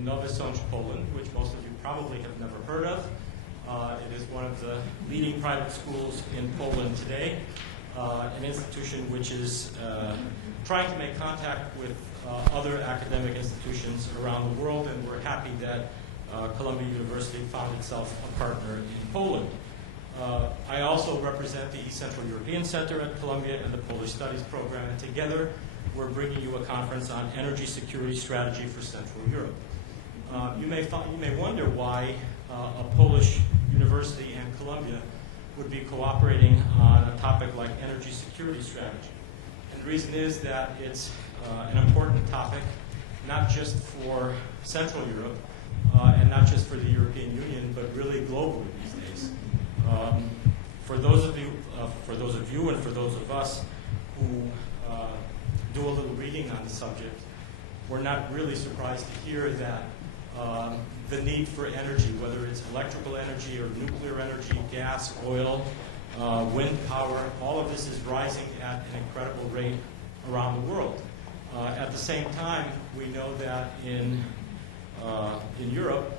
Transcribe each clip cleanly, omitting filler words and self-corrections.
in Nowy Sącz, Poland, which most of you probably have never heard of. It is one of the leading private schools in Poland today, an institution which is trying to make contact with other academic institutions around the world, and we're happy that Columbia University found itself a partner in Poland. I also represent the Central European Center at Columbia and the Polish Studies program, and together we're bringing you a conference on energy security strategy for Central Europe. You may wonder why a Polish university and Columbia would be cooperating on a topic like energy security strategy. And the reason is that it's an important topic, not just for Central Europe and not just for the European Union, but really globally these days. For those of you and for those of us who do a little reading on the subject, we're not really surprised to hear that the need for energy, whether it's electrical energy or nuclear energy, gas, oil, wind power, all of this is rising at an incredible rate around the world. At the same time, we know that in Europe,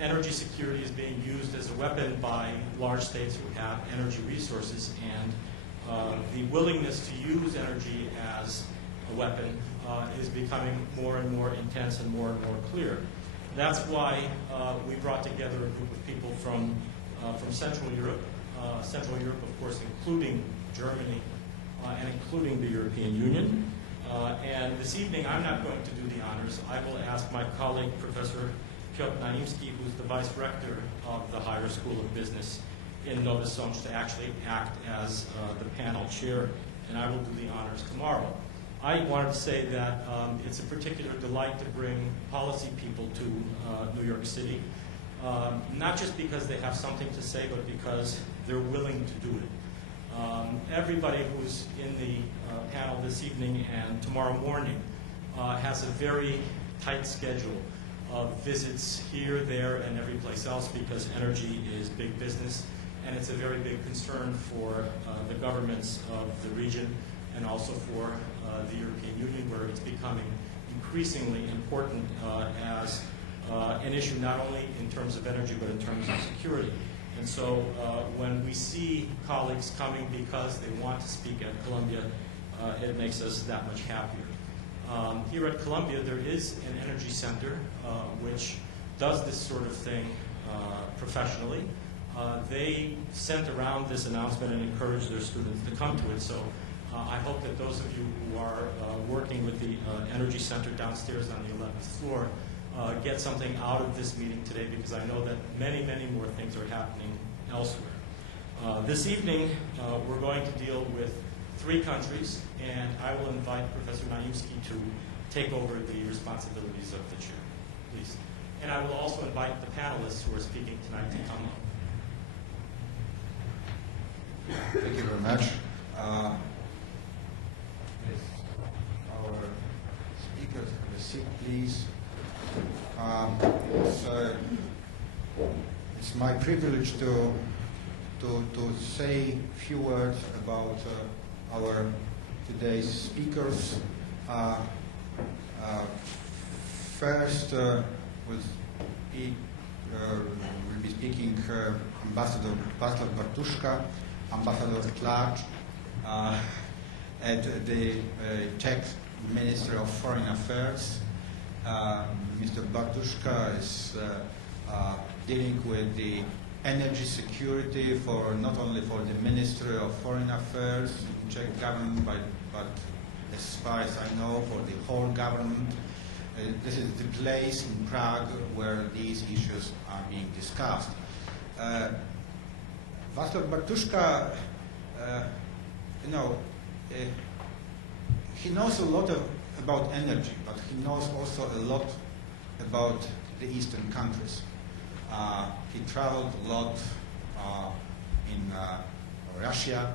energy security is being used as a weapon by large states who have energy resources, and the willingness to use energy as a weapon is becoming more and more intense and more clear. That's why we brought together a group of people from Central Europe. Central Europe, of course, including Germany and including the European Union. And this evening, I'm not going to do the honors. I will ask my colleague, Professor Piotr Naimski, who's the Vice Rector of the Higher School of Business in Nowy Sącz, to actually act as the panel chair, and I will do the honors tomorrow. I wanted to say that it's a particular delight to bring policy people to New York City, not just because they have something to say, but because they're willing to do it. Everybody who's in the panel this evening and tomorrow morning has a very tight schedule of visits here, there, and every place else, because energy is big business, and it's a very big concern for the governments of the region and also for the European Union, where it's becoming increasingly important as an issue not only in terms of energy but in terms of security. And so when we see colleagues coming because they want to speak at Columbia, it makes us that much happier. Here at Columbia, there is an energy center which does this sort of thing professionally. They sent around this announcement and encouraged their students to come to it. So I hope that those of you who are working with the Energy Center downstairs on the 11th floor get something out of this meeting today, because I know that many, many more things are happening elsewhere. This evening, we're going to deal with 3 countries, and I will invite Professor Naimski to take over the responsibilities of the chair, please. And I will also invite the panelists who are speaking tonight to come up. Thank you very much. Our speakers have a seat, please. It's my privilege to say a few words about our today's speakers. First will be speaking Ambassador Václav Bartuszka, Ambassador at Large at the Czech Ministry of Foreign Affairs. Mr. Bartuszka is dealing with the energy security for not only for the Ministry of Foreign Affairs in Czech government, but as far as I know, for the whole government. This is the place in Prague where these issues are being discussed. Václav Bartuszka, he knows a lot about energy, but he knows also a lot about the Eastern countries. He traveled a lot in Russia,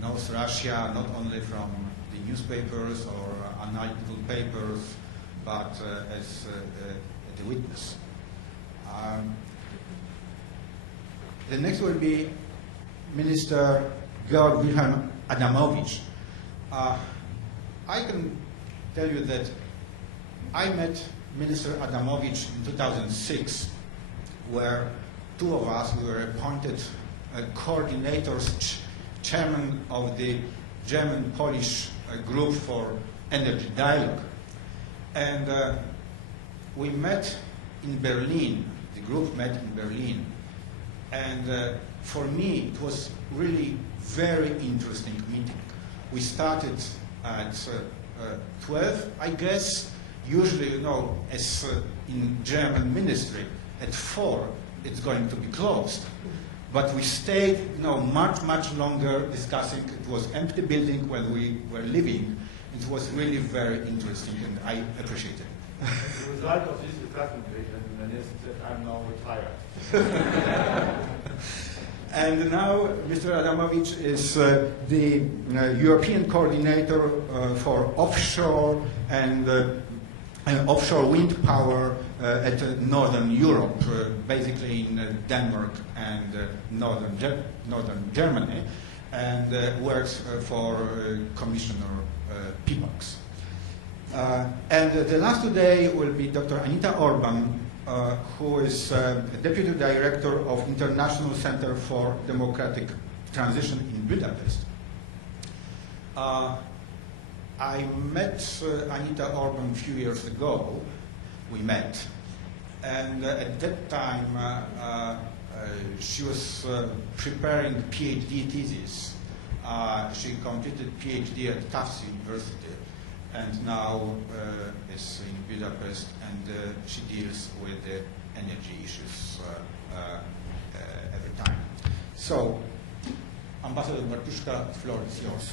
knows Russia not only from the newspapers or analytical papers, but as a witness. The next will be Minister Georg Wilhelm Adamowicz. I can tell you that I met Minister Adamowicz in 2006, where two of us were appointed coordinators, chairman of the German-Polish group for energy dialogue. And we met in Berlin, the group met in Berlin. And for me, it was really very interesting meeting. We started at 12, I guess. Usually, you know, as in German ministry, at 4, it's going to be closed. But we stayed, you know, much, much longer discussing. It was empty building when we were living. It was really very interesting, and I appreciate it. The result of this discussion is that I'm now retired. And now Mr. Adamowicz is the European coordinator for offshore and offshore wind power at Northern Europe, basically in Denmark and northern Germany, and works for Commissioner Piebox. And the last today will be Dr. Anita Orban, who is Deputy Director of International Center for Democratic Transition in Budapest. I met Anita Orban a few years ago. We met. And at that time, she was preparing PhD thesis. She completed PhD at Tufts University, and now is in Budapest, and she deals with the energy issues every time. So, Ambassador Bartuszka, the floor is yours.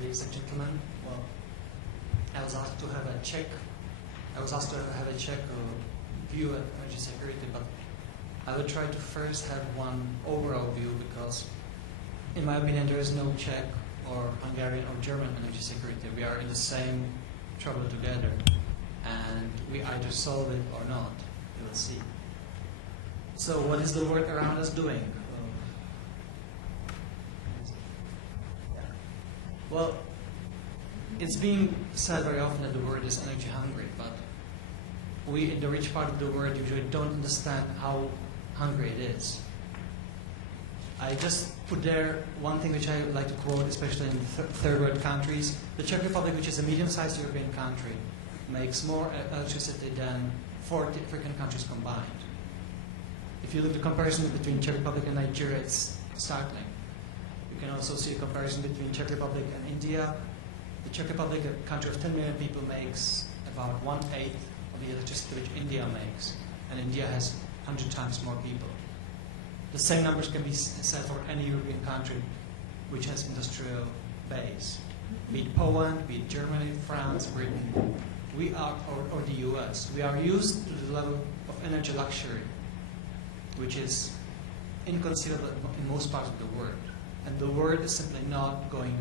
Ladies and gentlemen, well, I was asked to have a Czech view at energy security, but I will try to first have one overall view, because in my opinion there is no Czech or Hungarian or German energy security. We are in the same trouble together, and we either solve it or not. We will see. So what is the world around us doing? Well, it's being said very often that the world is energy hungry, but we in the rich part of the world usually don't understand how hungry it is. I just put there one thing which I like to quote, especially in third world countries. The Czech Republic, which is a medium-sized European country, makes more electricity than 40 African countries combined. If you look at the comparison between Czech Republic and Nigeria, it's startling. You can also see a comparison between Czech Republic and India. The Czech Republic, a country of 10 million people, makes about 1/8 of the electricity which India makes, and India has 100 times more people. The same numbers can be said for any European country which has industrial base, be it Poland, be it Germany, France, Britain, or the US. We are used to the level of energy luxury, which is inconceivable in most parts of the world. And the world is simply not going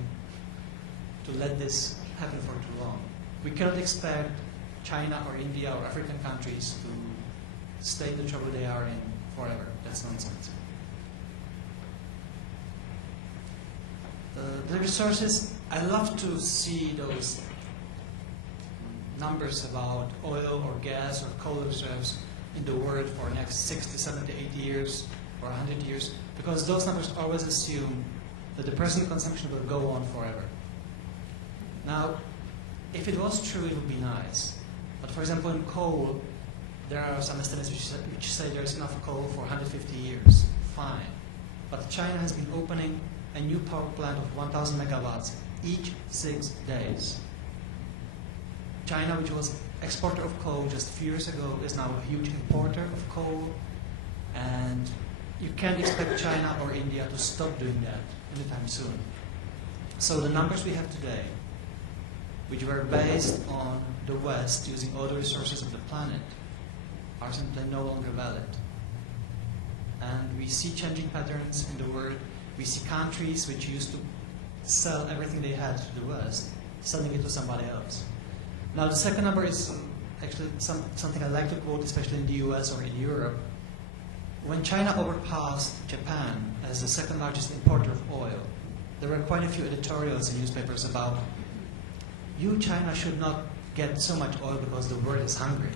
to let this happen for too long. We cannot expect China or India or African countries to stay in the trouble they are in forever. That's nonsense. The resources, I love to see those numbers about oil or gas or coal reserves in the world for the next 60, 70, 80 years or 100 years, because those numbers always assume that the present consumption will go on forever. Now, if it was true, it would be nice. But for example, in coal, there are some estimates which say there's enough coal for 150 years. Fine. But China has been opening a new power plant of 1,000 megawatts each 6 days. China, which was exporter of coal just a few years ago, is now a huge importer of coal. And you can't expect China or India to stop doing that anytime soon. So the numbers we have today which were based on the West using all the resources of the planet, are simply no longer valid. And we see changing patterns in the world. We see countries which used to sell everything they had to the West, selling it to somebody else. Now, the second number is actually something I like to quote, especially in the US or in Europe. When China overpassed Japan as the second largest importer of oil, there were quite a few editorials in newspapers about, you, China, should not get so much oil because the world is hungry.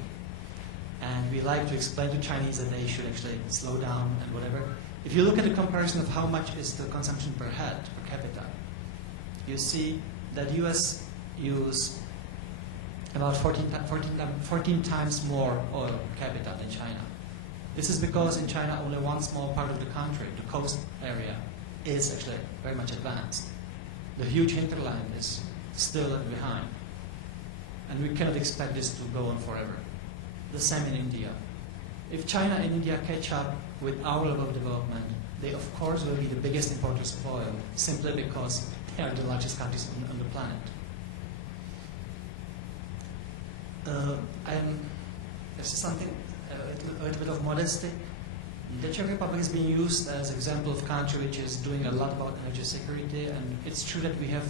And we like to explain to Chinese that they should actually slow down and whatever. If you look at the comparison of how much is the consumption per head, per capita, you see that US use about 14 times more oil per capita than China. This is because in China only one small part of the country, the coast area, is actually very much advanced. The huge hinterland is still left behind. And we cannot expect this to go on forever. The same in India. If China and India catch up with our level of development, they of course will be the biggest importers of oil, simply because they are the largest countries on the planet. This is something, a little bit of modesty. The Czech Republic is being used as an example of a country which is doing a lot about energy security, and it's true that we have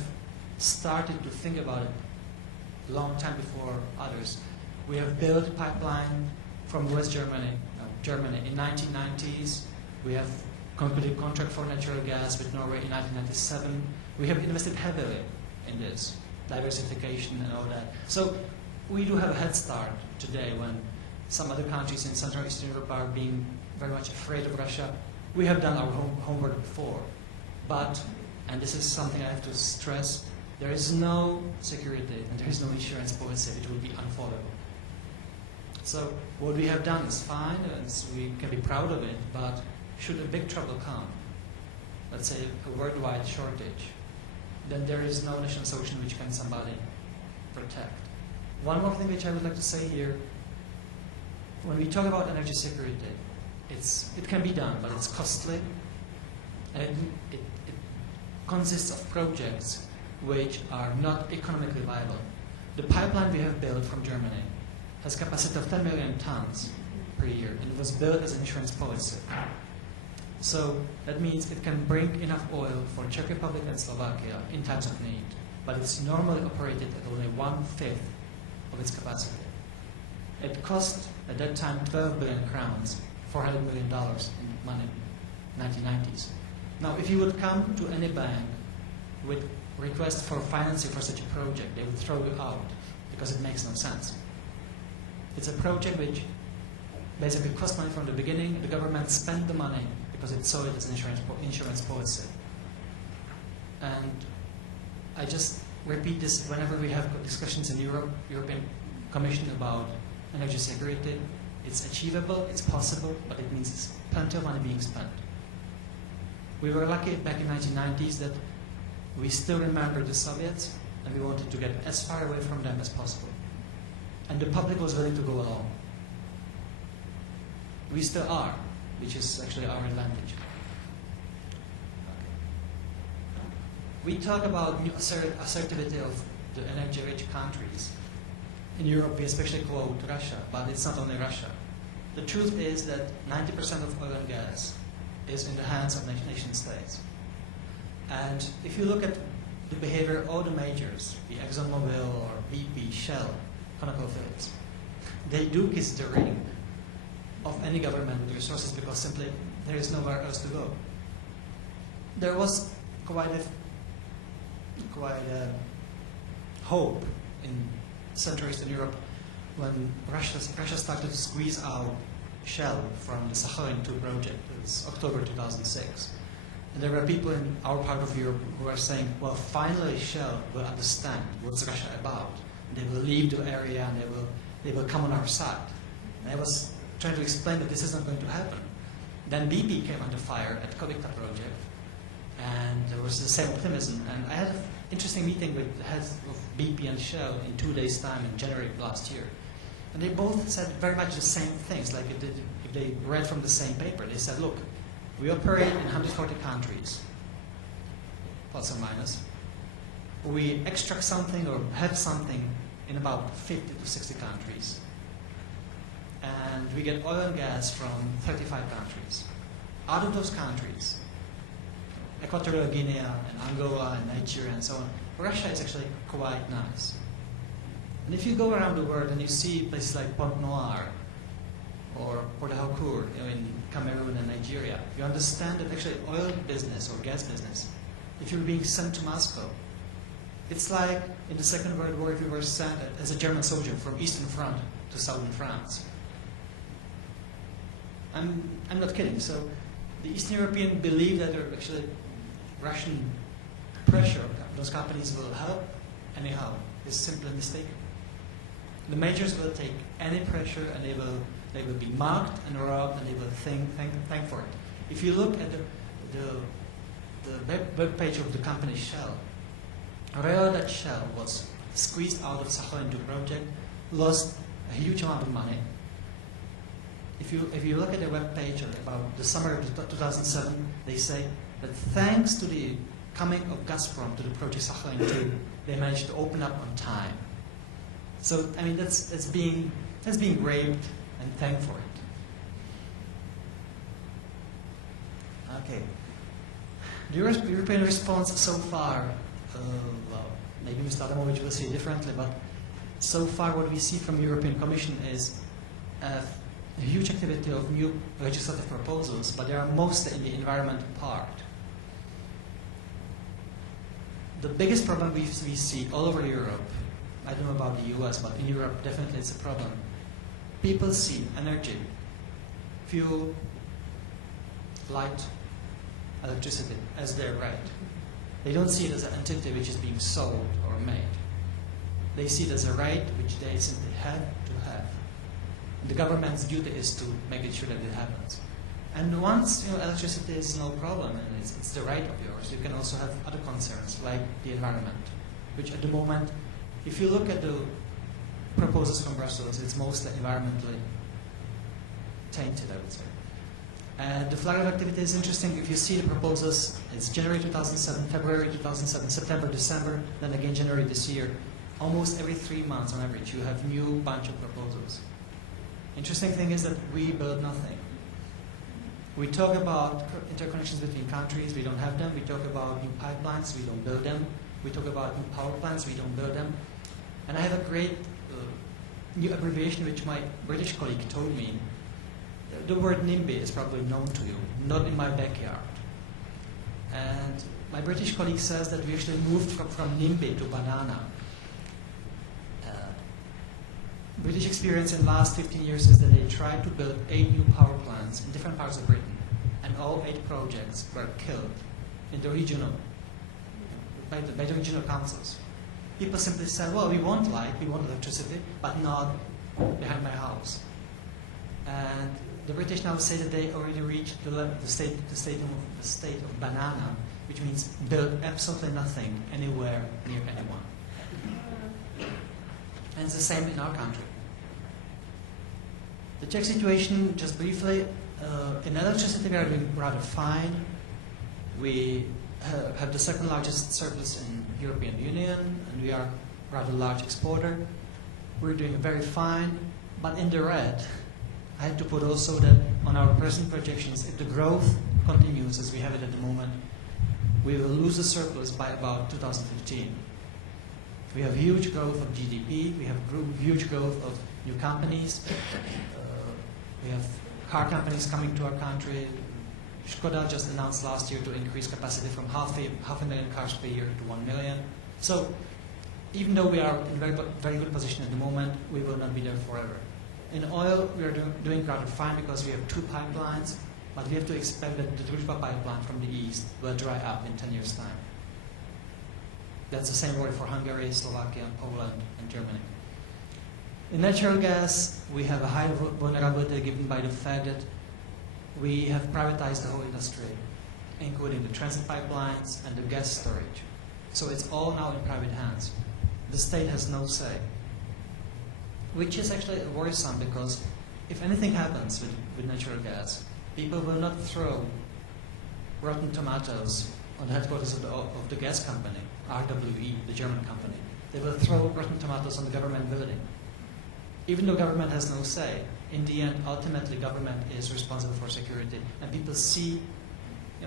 started to think about it a long time before others. We have built a pipeline from West Germany, in 1990s. We have concluded a contract for natural gas with Norway in 1997. We have invested heavily in this, diversification and all that. So we do have a head start today when some other countries in Central and Eastern Europe are being very much afraid of Russia. We have done our homework before. But, and this is something I have to stress, there is no security and there is no insurance policy which will be unfollowable. So what we have done is fine, and we can be proud of it, but should a big trouble come, let's say a worldwide shortage, then there is no national solution which can somebody protect. One more thing which I would like to say here, when we talk about energy security, it can be done, but it's costly, and it consists of projects which are not economically viable. The pipeline we have built from Germany has a capacity of 10 million tons per year, and it was built as an insurance policy. So that means it can bring enough oil for Czech Republic and Slovakia in times of need, but it's normally operated at only 1/5 of its capacity. It cost at that time 12 billion crowns, $400 million in money, 1990s. Now, if you would come to any bank with request for financing for such a project, they would throw you out because it makes no sense. It's a project which basically cost money from the beginning. The government spent the money because it saw it as an insurance policy. And I just repeat this whenever we have discussions in European Commission about energy security. It's achievable, it's possible, but it means plenty of money being spent. We were lucky back in the 1990s that we still remember the Soviets, and we wanted to get as far away from them as possible. And the public was willing to go along. We still are, which is actually our advantage. We talk about new assertivity of the energy-rich countries. In Europe, we especially quote Russia, but it's not only Russia. The truth is that 90% of oil and gas is in the hands of nation states. And if you look at the behavior of all the majors, the ExxonMobil or BP, Shell, ConocoPhillips, they do kiss the ring of any government with resources because simply there is nowhere else to go. There was quite a hope in Central Eastern Europe when Russia started to squeeze out Shell from the Sakhalin-2 project. It was October 2006. And there were people in our part of Europe who were saying, well, finally Shell will understand what's Russia about. They will leave the area and they will come on our side. And I was trying to explain that this is not going to happen. Then BP came under fire at Kovicta project, and there was the same optimism. And I had an interesting meeting with the heads of BP and Shell in 2 days' time in January last year. And they both said very much the same things, like if they read from the same paper. They said, look, we operate in 140 countries, plus or minus. We extract something or have something in about 50 to 60 countries. And we get oil and gas from 35 countries. Out of those countries, Equatorial Guinea and Angola and Nigeria and so on, Russia is actually quite nice. And if you go around the world and you see places like Pont Noir or Port Harcourt in Cameroon and Nigeria, you understand that actually oil business or gas business, if you're being sent to Moscow, it's like in the Second World War if you were sent as a German soldier from Eastern Front to Southern France. I'm not kidding. So the Eastern European believe that actually Russian pressure, those companies will help anyhow, is simply mistaken. The majors will take any pressure and they will be mocked and robbed and they will thank for it. If you look at the web page of the company Shell, Real that Shell was squeezed out of Sakhalin-2 project, lost a huge amount of money. If you look at the web page about the summer of 2007, they say that thanks to the coming of Gazprom to the project Sakhalin-2, they managed to open up on time. So I mean that's being raped and thanked for it. Okay. The European response so far, well, maybe Mr. Adamovich will see it differently, but so far what we see from the European Commission is a huge activity of new legislative proposals, but they are mostly in the environmental part. The biggest problem we see all over Europe, I don't know about the US, but in Europe definitely it's a problem. People see energy, fuel, light, electricity as their right. They don't see it as an entity which is being sold or made. They see it as a right which they simply have to have. And the government's duty is to make it sure that it happens. And once electricity is no problem and it's the right of yours, you can also have other concerns like the environment, which at the moment, if you look at the proposals from Brussels, it's mostly environmentally tainted, I would say. And the flag of activity is interesting. If you see the proposals, it's January 2007, February 2007, September, December, then again January this year. Almost every 3 months on average, you have new bunch of proposals. Interesting thing is that we build nothing. We talk about interconnections between countries, we don't have them. We talk about new pipelines, we don't build them. We talk about new power plants, we don't build them. And I have a great new abbreviation which my British colleague told me. The word NIMBY is probably known to you, not in my backyard. And my British colleague says that we actually moved from NIMBY to banana. British experience in the last 15 years is that they tried to build 8 new power plants in different parts of Britain, and all 8 projects were killed in the regional, by the regional councils. People simply said, well, we want light, we want electricity, but not behind my house. And the British now say that they already reached the state of banana, which means build absolutely nothing anywhere near anyone. And it's the same in our country. The Czech situation, just briefly, in electricity we are doing rather fine. We have the second largest surplus in European Union, and we are a rather large exporter. We're doing very fine, but in the red, I had to put also that on our present projections, if the growth continues as we have it at the moment, we will lose the surplus by about 2015. We have huge growth of GDP, we have huge growth of new companies, we have car companies coming to our country. Škoda just announced last year to increase capacity from half a million cars per year to 1 million. So even though we are in a very good position at the moment, we will not be there forever. In oil, we are doing rather fine because we have 2 pipelines, but we have to expect that the Druzhba pipeline from the east will dry up in 10 years' time. That's the same word for Hungary, Slovakia, Poland, and Germany. In natural gas, we have a high vulnerability given by the fact that we have privatized the whole industry, including the transit pipelines and the gas storage. So it's all now in private hands. The state has no say, which is actually worrisome because if anything happens with natural gas, people will not throw rotten tomatoes on the headquarters of the gas company, RWE, the German company. They will throw rotten tomatoes on the government building. Even though government has no say, in the end, ultimately government is responsible for security. And people see,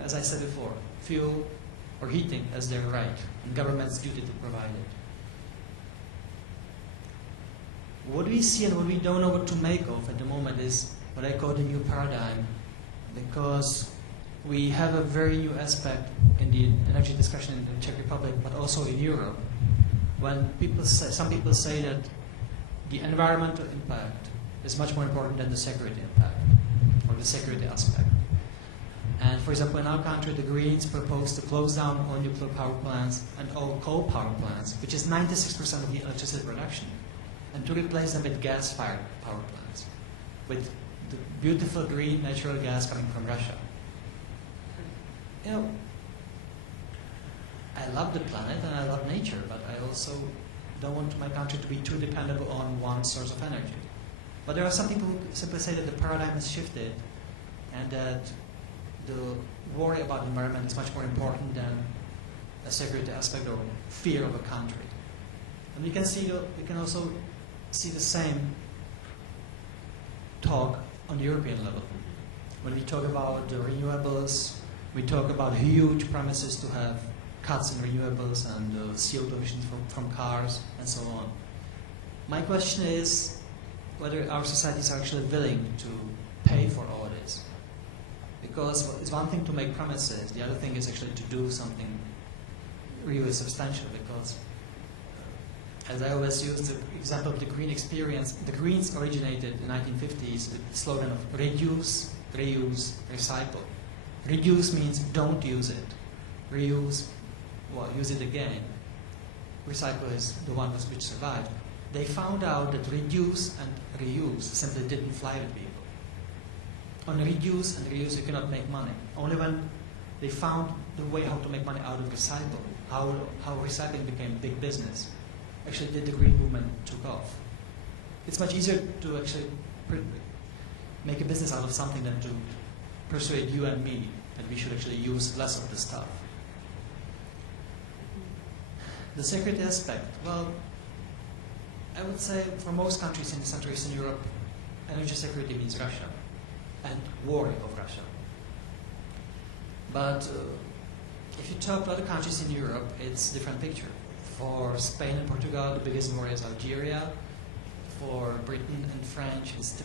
as I said before, fuel or heating as their right, and government's duty to provide it. What we see and what we don't know what to make of at the moment is what I call the new paradigm, because we have a very new aspect in the energy discussion in the Czech Republic, but also in Europe, when some people say that the environmental impact is much more important than the security impact, or the security aspect. And for example, in our country, the Greens propose to close down all nuclear power plants and all coal power plants, which is 96% of the electricity production, and to replace them with gas-fired power plants, with the beautiful green natural gas coming from Russia. You know, I love the planet and I love nature, but I also don't want my country to be too dependable on one source of energy. But there are some people who simply say that the paradigm has shifted and that the worry about the environment is much more important than a security aspect or fear of a country. And we can also see the same talk on the European level. When we talk about the renewables, we talk about huge promises to have cuts in renewables and CO2 emissions from cars and so on. My question is whether our societies are actually willing to pay for all this. Because it's one thing to make promises, the other thing is actually to do something really substantial. Because, as I always use the example of the green experience, the Greens originated in the 1950s with the slogan of reduce, reuse, recycle. Reduce means don't use it. Reuse, well, use it again. Recycle is the one which survived. They found out that reduce and reuse simply didn't fly with people. On reduce and reuse, you cannot make money. Only when they found the way how to make money out of recycle, how recycling became big business, actually did the green movement took off. It's much easier to actually make a business out of something than to persuade you and me that we should actually use less of the stuff. The security aspect, well, I would say for most countries in Central Eastern Europe, energy security means Russia and worry of Russia. But if you talk to other countries in Europe, it's a different picture. For Spain and Portugal, the biggest worry is Algeria. For Britain and French, it's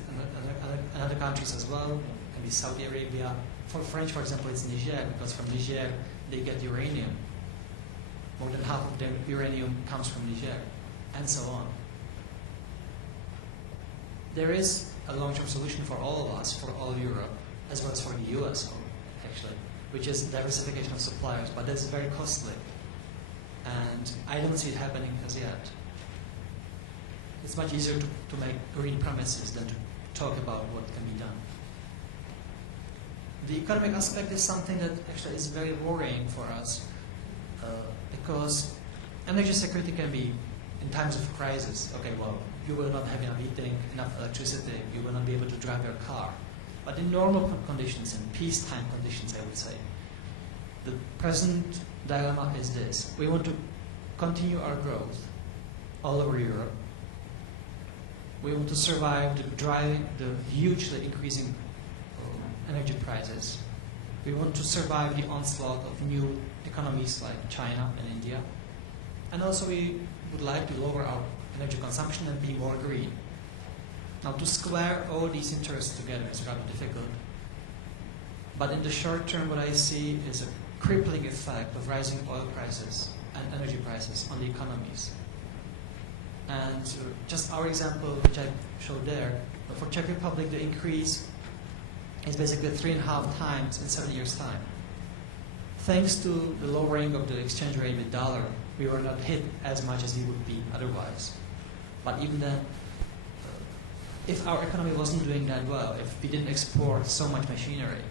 other countries as well. It can be Saudi Arabia. For French, for example, it's Niger, because from Niger they get uranium. More than half of their uranium comes from Niger, and so on. There is a long-term solution for all of us, for all of Europe, as well as for the US, actually, which is diversification of suppliers, but that's very costly. And I don't see it happening as yet. It's much easier to make green promises than to talk about what can be done. The economic aspect is something that actually is very worrying for us, because energy security can be in times of crisis. Okay, well, you will not have enough heating, enough electricity, you will not be able to drive your car. But in normal conditions, in peacetime conditions, I would say, the present dilemma is this. We want to continue our growth all over Europe. We want to survive the hugely increasing energy prices. We want to survive the onslaught of new economies like China and India. And also we would like to lower our energy consumption and be more green. Now, to square all these interests together is rather difficult. But in the short term, what I see is a crippling effect of rising oil prices and energy prices on the economies. And just our example, which I showed there, for Czech Republic, the increase is basically 3.5 times in 7 years' time. Thanks to the lowering of the exchange rate with dollar, we were not hit as much as we would be otherwise. But even then, if our economy wasn't doing that well, if we didn't export so much machinery,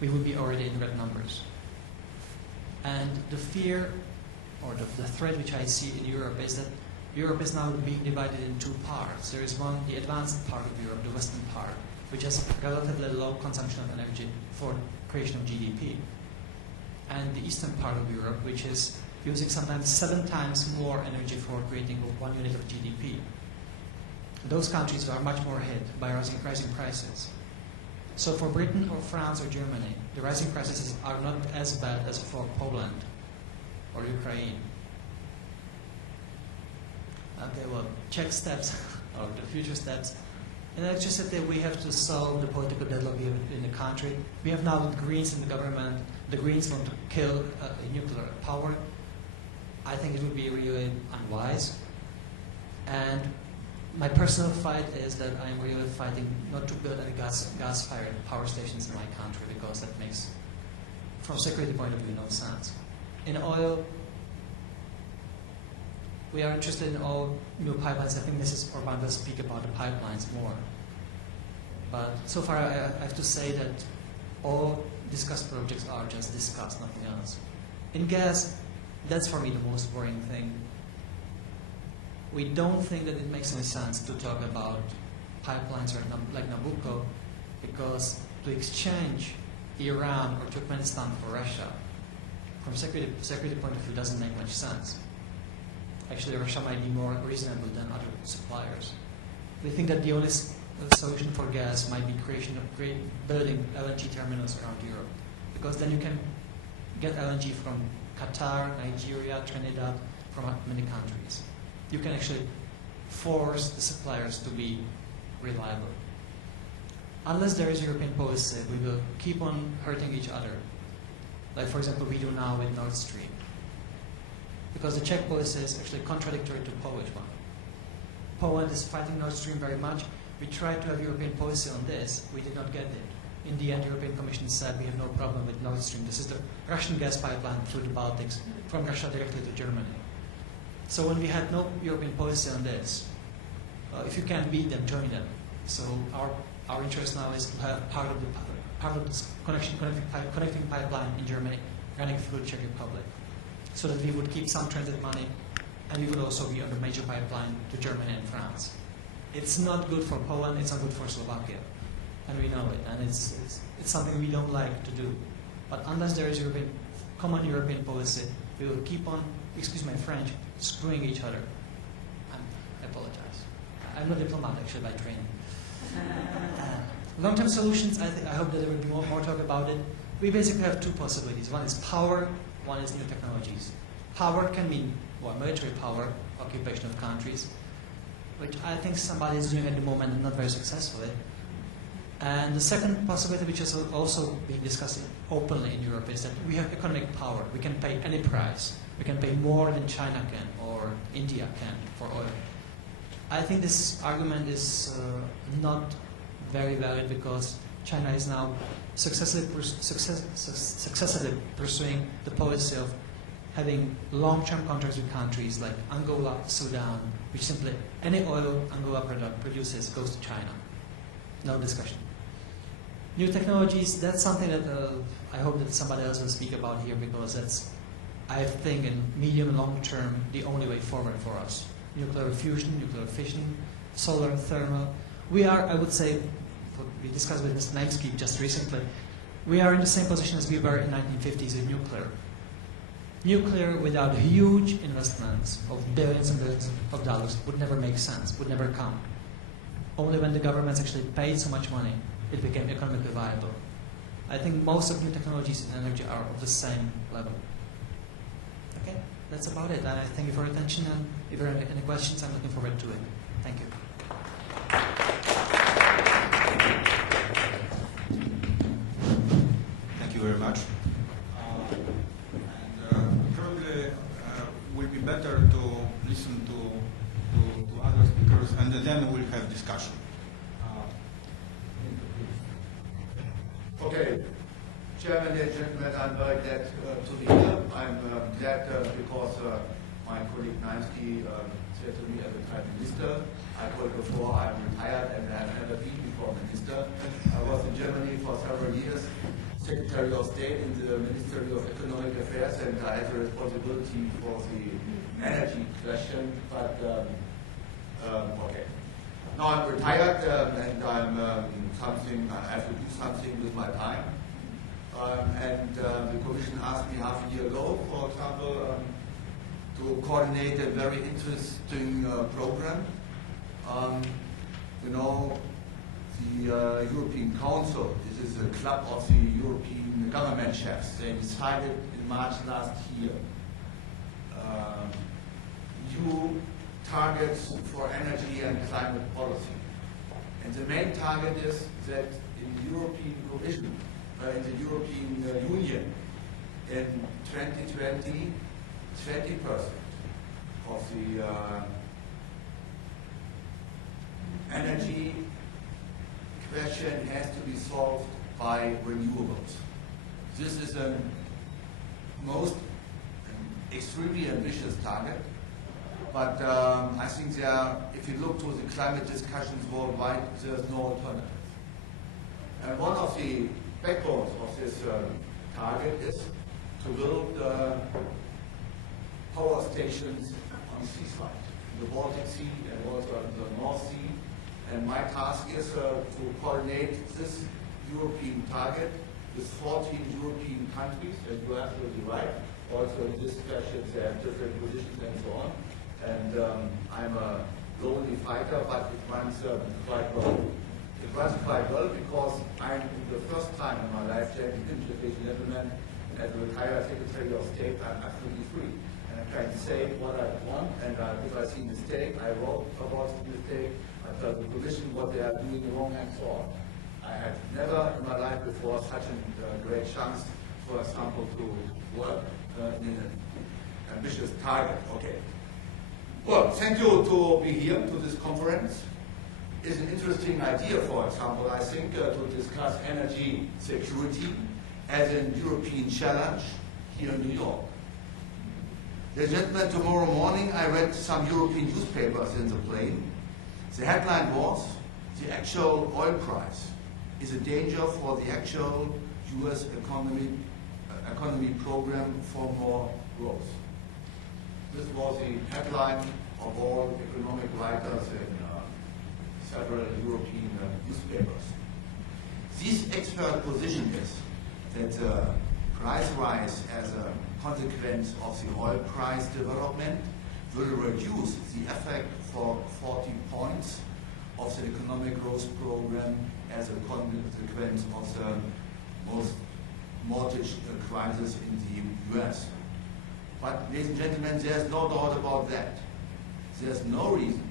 we would be already in red numbers. And the fear, or the threat which I see in Europe is that Europe is now being divided in two parts. There is one, the advanced part of Europe, the western part, which has relatively low consumption of energy for creation of GDP. and the eastern part of Europe, which is using sometimes 7 times more energy for creating 1 unit of GDP. Those countries are much more hit by rising prices. So for Britain or France or Germany, the rising prices are not as bad as for Poland or Ukraine. Okay, well, Czech steps, or the future steps. In electricity, we have to solve the political deadlock in the country. We have now the Greens in the government. The Greens want to kill nuclear power. I think it would be really unwise. And my personal fight is that I'm really fighting not to build any gas-fired power stations in my country, because that makes, from a security point of view, no sense. In oil, we are interested in all new pipelines. I think Mrs. Orban will speak about the pipelines more. But so far, I have to say that all discussed projects are just discussed, nothing else. In gas, that's for me the most worrying thing. We don't think that it makes any sense to talk about pipelines like Nabucco, because to exchange Iran or Turkmenistan for Russia, from security point of view, doesn't make much sense. Actually, Russia might be more reasonable than other suppliers. We think that the only solution for gas might be building LNG terminals around Europe, because then you can get LNG from Qatar, Nigeria, Trinidad, from many countries. You can actually force the suppliers to be reliable. Unless there is European policy, we will keep on hurting each other. Like, for example, we do now with Nord Stream. Because the Czech policy is actually contradictory to Polish one. Poland is fighting Nord Stream very much. We tried to have European policy on this. We did not get it. In the end, the European Commission said we have no problem with Nord Stream. This is the Russian gas pipeline through the Baltics, from Russia directly to Germany. So when we had no European policy on this, if you can't beat them, join them. So our interest now is to have part of this connecting pipeline in Germany running through the Czech Republic, so that we would keep some transit money, and we would also be on the major pipeline to Germany and France. It's not good for Poland, it's not good for Slovakia, and we know it, and it's something we don't like to do. But unless there is common European policy, we will keep on, excuse my French, screwing each other. I apologize. I'm not a diplomat, actually, by training. Long-term solutions, I hope that there will be more talk about it. We basically have 2 possibilities. One is power, one is new technologies. Power can mean, well, military power, occupation of countries, which I think somebody is doing at the moment and not very successfully. And the second possibility, which is also being discussed openly in Europe, is that we have economic power. We can pay any price. We can pay more than China can or India can for oil. I think this argument is not very valid, because China is now successfully pursuing the policy of having long-term contracts with countries like Angola, Sudan, which simply any oil Angola produces goes to China. No discussion. New technologies, that's something that I hope that somebody else will speak about here, because that's, I think, in medium and long term, the only way forward for us. Nuclear fusion, nuclear fission, solar, thermal. We are, I would say, we discussed with Mr. Naimski just recently, we are in the same position as we were in 1950s with nuclear. Nuclear without huge investments of billions and billions of dollars would never make sense, would never come. Only when the governments actually paid so much money, it became economically viable. I think most of new technologies in energy are of the same level. Okay, that's about it. I thank you for your attention, and if there are any questions, I'm looking forward to it. Thank you. Thank you very much. Probably will be better to listen to other speakers, and then we'll have discussion. Okay. Chairman, ladies and gentlemen, I'm very glad to be here. I'm glad because my colleague Naimski said to me as a Prime Minister, I told before I'm retired and I've never been before Minister. I was in Germany for several years, Secretary of State in the Ministry of Economic Affairs, and I had the responsibility for the energy question, but okay. Now I'm retired and I have to do something with my time. The Commission asked me half a year ago, for example, to coordinate a very interesting program. You know, the European Council, this is a club of the European government chefs. They decided in March last year new targets for energy and climate policy. And the main target is that in the European Commission, in the European Union, in 2020, 20% of the energy question has to be solved by renewables. This is a extremely ambitious target, but I think if you look to the climate discussions worldwide, there's no alternative. And one of the backbones of this target is to build power stations on the seaside, in the Baltic Sea and also in the North Sea. And my task is to coordinate this European target with 14 European countries, and you're absolutely right. Also in this discussion, they have different positions and so on. And I'm a lonely fighter, but it runs quite well. It runs quite well because I'm the first time in my life, ladies and gentlemen, as a retired Secretary of State, I'm absolutely free. And I can say what I want, and if I see a mistake, I wrote about the mistake, I tell the Commission what they are doing wrong and so on. I have never in my life before such a great chance, for example, to work in an ambitious target. Okay. Well, thank you to be here to this conference. It's an interesting idea, for example, I think, to discuss energy security as a European challenge here in New York. Ladies and gentlemen, tomorrow morning I read some European newspapers in the plane. The headline was, the actual oil price is a danger for the actual US economy program for more growth. This was the headline of all economic writers in several European newspapers. This expert position is that the price rise as a consequence of the oil price development will reduce the effect for 40 points of the economic growth program as a consequence of the most mortgage crisis in the US. But, ladies and gentlemen, there's no doubt about that. There's no reason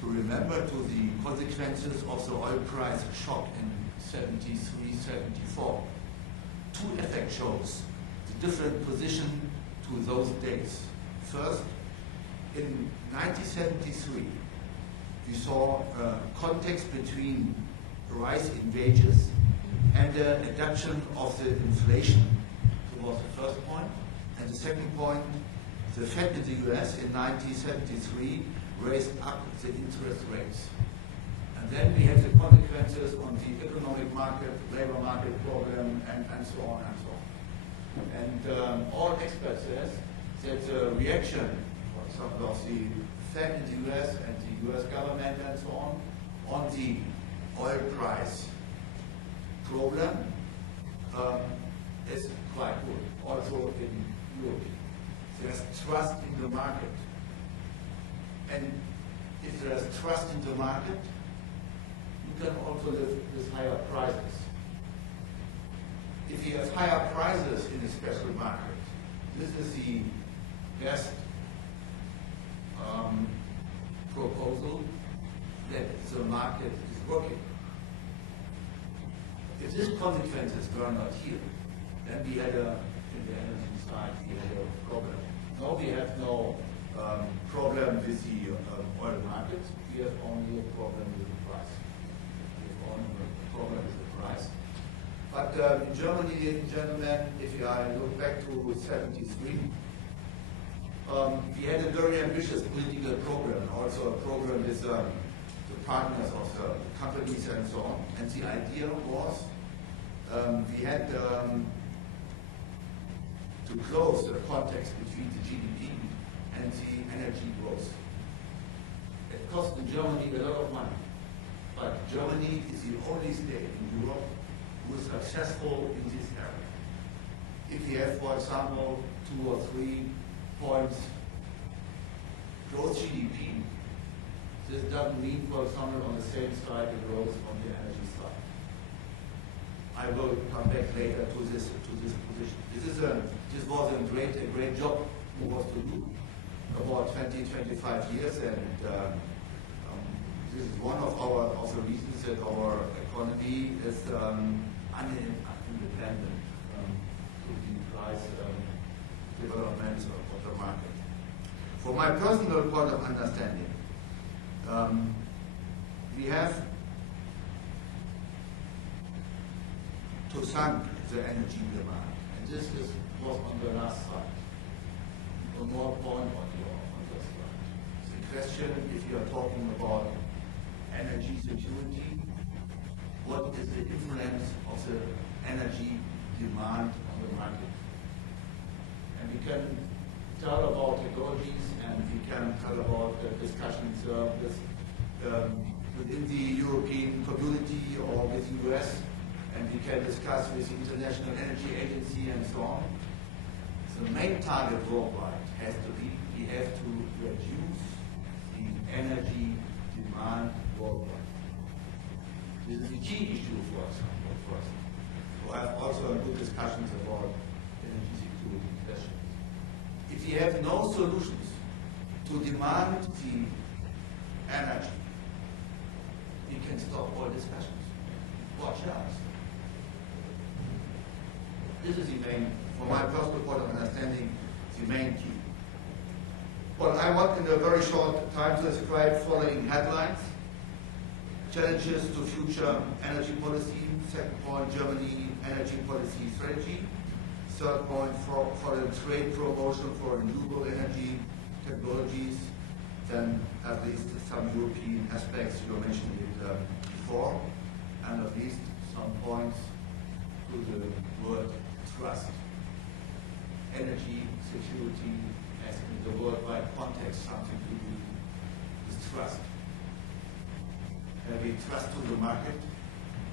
to remember to the consequences of the oil price shock in 73, 74. Two effects shows the different position to those days. First, in 1973, we saw a context between a rise in wages and the reduction of the inflation. That was the first point. And the second point, the Fed in the US in 1973 raised up the interest rates. And then we had the consequences on the economic market, labor market program, and so on and so on. And all experts says that the reaction, for example, of the Fed in the US and the US government and so on the oil price problem is quite good. Also in Europe, there's trust in the market. And if there's trust in the market, you can also live with higher prices. If you have higher prices in a special market, this is the best proposal that the market is working. If these consequences were not here, then we had in the energy side, we had a problem. Now we have no problem with the oil market. We have only a problem with the price. We have only a problem with the price. But in Germany, ladies and gentlemen, if I look back to 73, we had a very ambitious political program, also a program with the partners of the companies and so on. And the idea was we had to close the context between the GDP and the energy growth. It cost in Germany a lot of money, but Germany is the only state in Europe who who is successful in this area. If we have, for example, 2 or 3 points growth GDP, this doesn't mean, for example, on the same side the growth on the energy side. I will come back later to this position. This was a great job who was to do about 20-25 years, and this is one of the reasons that our economy is independent to the price developments of the market. From my personal point of understanding, we have to sunk the energy demand, and this was on the last slide. One more point on the slide. The question, if you are talking about energy security, what is the influence of the energy demand on the market? And we can tell about technologies, and we can tell about discussions within the European community or with the US, and we can discuss with the International Energy Agency and so on. The main target worldwide has to be, we have to reduce the energy demand worldwide. This is a key issue for us. So I have also good discussions about energy security questions. If we have no solutions to demand the energy, we can stop all discussions. Watch out. This is the main, from my personal point of understanding, the main key. Well, I want in a very short time to describe following headlines. Challenges to future energy policy. Second point, Germany energy policy strategy. Third point, for the trade promotion for renewable energy technologies. Then at least some European aspects, you mentioned it before. And at least some points to the word trust. Energy security as in the worldwide context, something to do with trust. Have we trust to the market?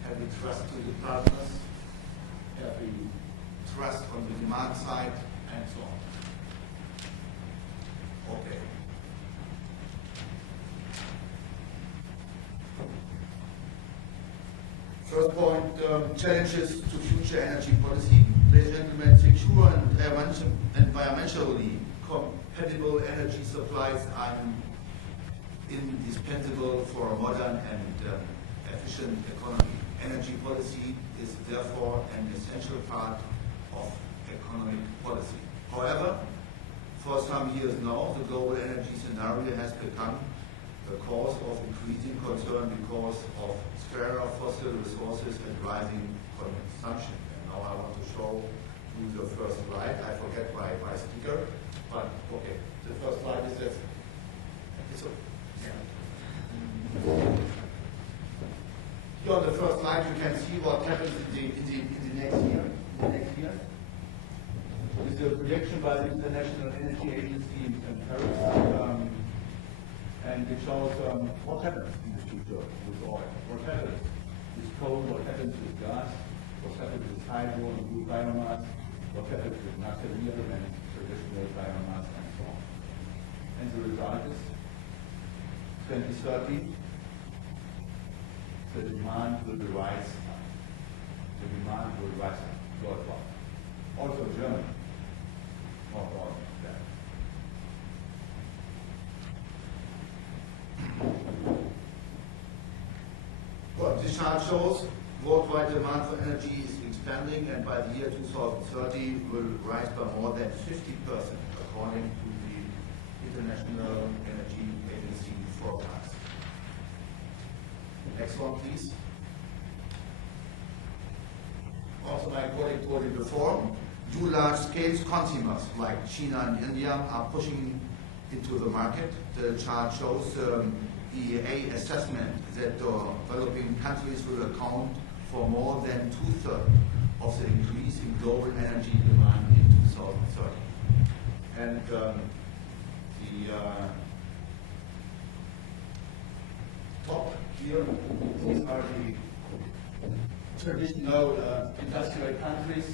Have we trust to the partners? Have we trust on the demand side? And so on. Okay. First point, challenges to future energy policy. Ladies and gentlemen, secure and environmentally compatible energy supplies are indispensable for a modern and efficient economy. Energy policy is therefore an essential part of economic policy. However, for some years now, the global energy scenario has become the cause of increasing concern because of scarce fossil resources and rising consumption. And now I want to show you the first slide. I forget my speaker, but okay. The first slide is this. Here on the first slide, you can see what happens in the next year. This is a projection by the International Energy Agency in Paris. And it shows what happens in the future with oil, what happens with coal, what happens with gas, what happens with hydro and blue biomass, what happens with nuclear and traditional biomass, and so on. And the result is 2030, the demand will rise. The demand will rise worldwide. Also Germany, more about that. Well, this chart shows worldwide demand for energy is expanding, and by the year 2030 will rise by more than 50%, according to the International Energy Agency forecast. Next one, please. Also, my colleague told you before, new large-scale consumers like China and India are pushing into the market. The chart shows EEA assessment that developing countries will account for more than 2/3 of the increase in global energy demand in 2030. And the top here, these are the traditional industrial countries.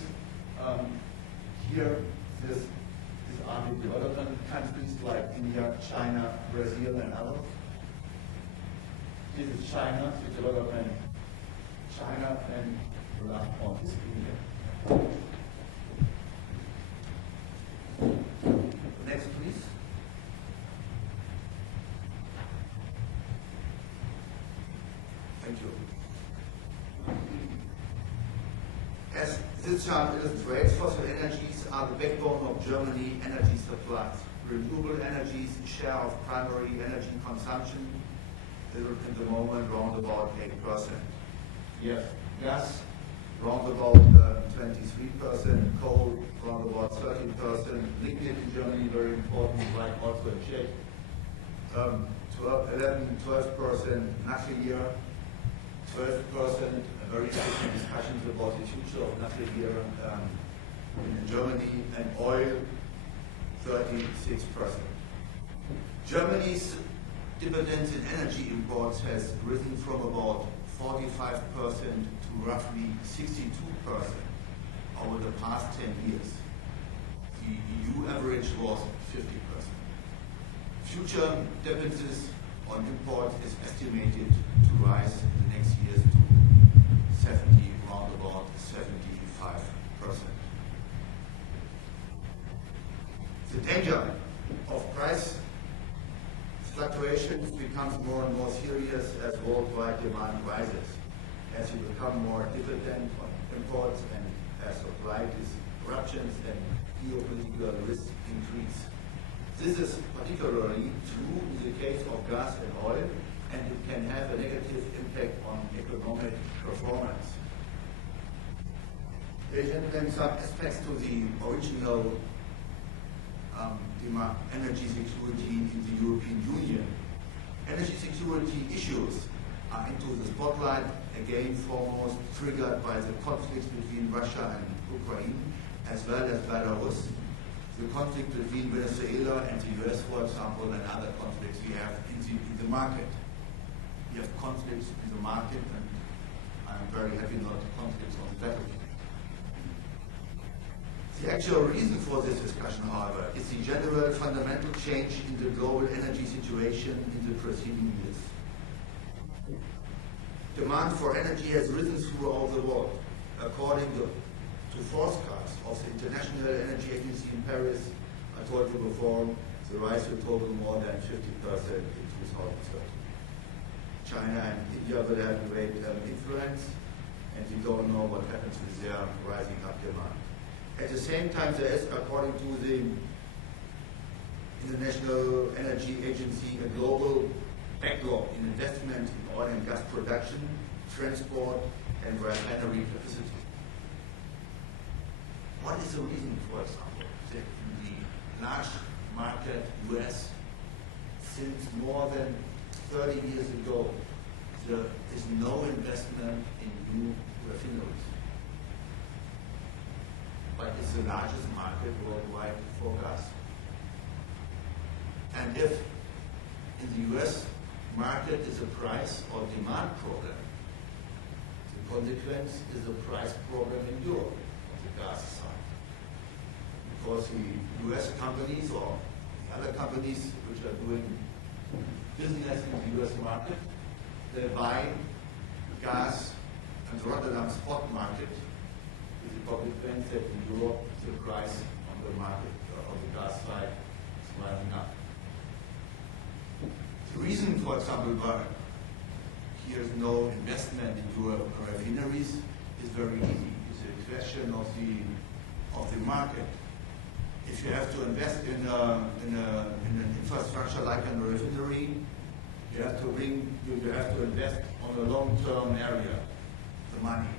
Here, these are the development countries like India, China, Brazil, and others. This is China, the development China, and the last point is India. Next, please. Thank you. As this chart illustrates, fossil energies are the backbone of Germany energy supplies. Renewable energies share of primary energy consumption is at the moment round about 8%. Yes, gas round about 23%, coal round about 13%, lignite in Germany very important, like also in Czech, 12%, nuclear 12%, very interesting discussions about the future of nuclear in Germany, and oil 36%. Germany's dependence in energy imports has risen from about 45% to roughly 62% over the past 10 years. The EU average was 50%. Future dependencies on imports is estimated to rise in the next years to round about 75%. The danger of price fluctuations becomes more and more serious as worldwide demand rises, as you become more dependent on imports and as supply disruptions and geopolitical risks increase. This is particularly true in the case of gas and oil, and it can have a negative impact on economic performance. There's some aspects to the original energy security in the European Union. Energy security issues are into the spotlight, again foremost triggered by the conflicts between Russia and Ukraine, as well as Belarus, the conflict between Venezuela and the US, for example, and other conflicts we have in the market. We have conflicts in the market, and I'm very happy not conflicts on the battlefield. The actual reason for this discussion, however, is the general fundamental change in the global energy situation in the preceding years. Demand for energy has risen throughout the world. According to forecasts of the International Energy Agency in Paris, I told you before, the rise will total more than 50% in 2030. China and India will have a great influence, and we don't know what happens with their rising up demand. At the same time, there is, according to the International Energy Agency, a global backlog in investment in oil and gas production, transport, and refinery capacity. What is the reason, for example, that in the large market US, since more than 30 years ago, there is no investment in new refineries? But it's the largest market worldwide for gas. And if in the US market is a price or demand problem, the consequence is a price problem in Europe on the gas side. Because the US companies or the other companies which are doing business in the US market, they buy gas on the Rotterdam spot market, with the consequence that in Europe the price on the market on the gas side is rising up. The reason, for example, why here is no investment in Europe refineries is very easy. It's a question of the market. If you have to invest in an infrastructure like a refinery, you have to invest on a long-term area, the money.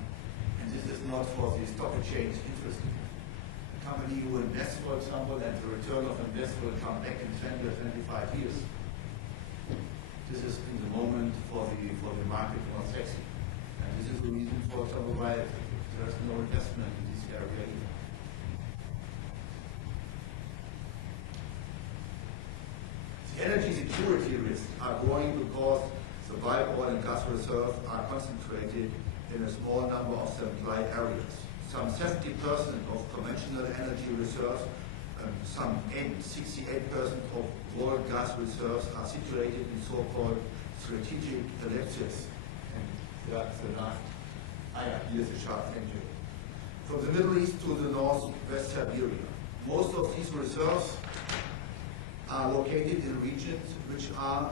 And this is not for the stock exchange interesting. A company who invests, for example, and the return of investment will come back in 20 or 25 years. This is in the moment for the market more sexy. And this is the reason, for example, why there is no investment in this area either. The energy security risks are growing because the bulk oil and gas reserves are concentrated in a small number of supply areas. Some 70% of conventional energy reserves, some 68% of world gas reserves are situated in so-called strategic ellipses. And that's the last, here's the chart, thank you. From the Middle East to the northwest Siberia. Most of these reserves are located in regions which are,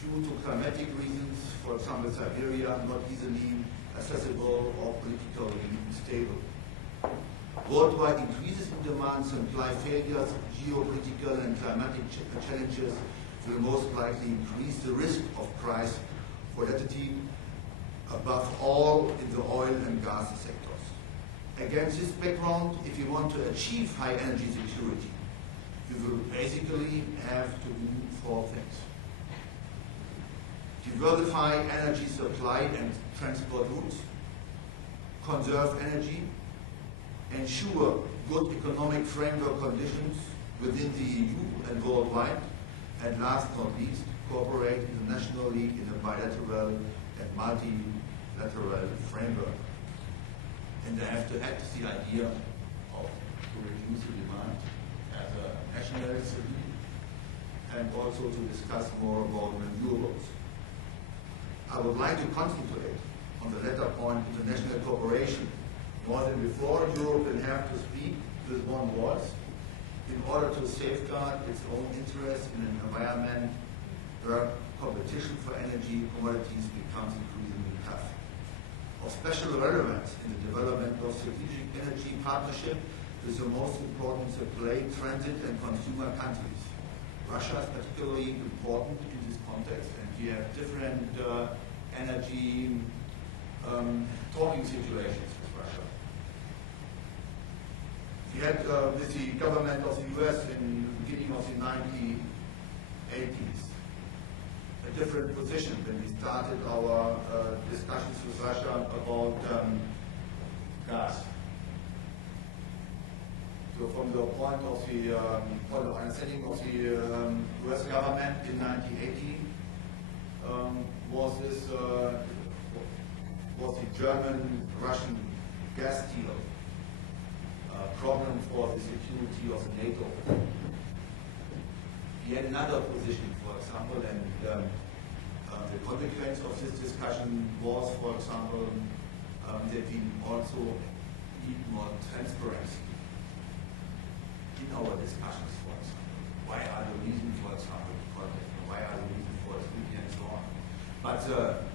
due to climatic reasons, for example Siberia, not easily accessible or politically stable. Worldwide increases in demand, supply failures, geopolitical and climatic challenges will most likely increase the risk of price volatility, above all in the oil and gas sectors. Against this background, if you want to achieve high energy security, you will basically have to do four things. Diversify energy supply and transport routes, conserve energy, ensure good economic framework conditions within the EU and worldwide, and last but not least, cooperate internationally in a bilateral and multilateral framework. And I have to add the idea of to reduce the demand as a national solution, and also to discuss more about renewables. I would like to concentrate on the latter point, international cooperation. More than before, Europe will have to speak with one voice in order to safeguard its own interests in an environment where competition for energy commodities becomes increasingly tough. Of special relevance in the development of strategic energy partnership is the most important supply, transit and consumer countries. Russia is particularly important in this context, and we have different energy talking situations with Russia. We had with the government of the US in the beginning of the 1980s a different position when we started our discussions with Russia about gas. So from the point of the understanding of the US government in 1980 was the German-Russian gas deal problem for the security of NATO. We had another position, for example, and the consequence of this discussion was, for example, that we also need more transparency in our discussions, for example. Why are the reasons, for example, why are the reasons for treaty and so on. But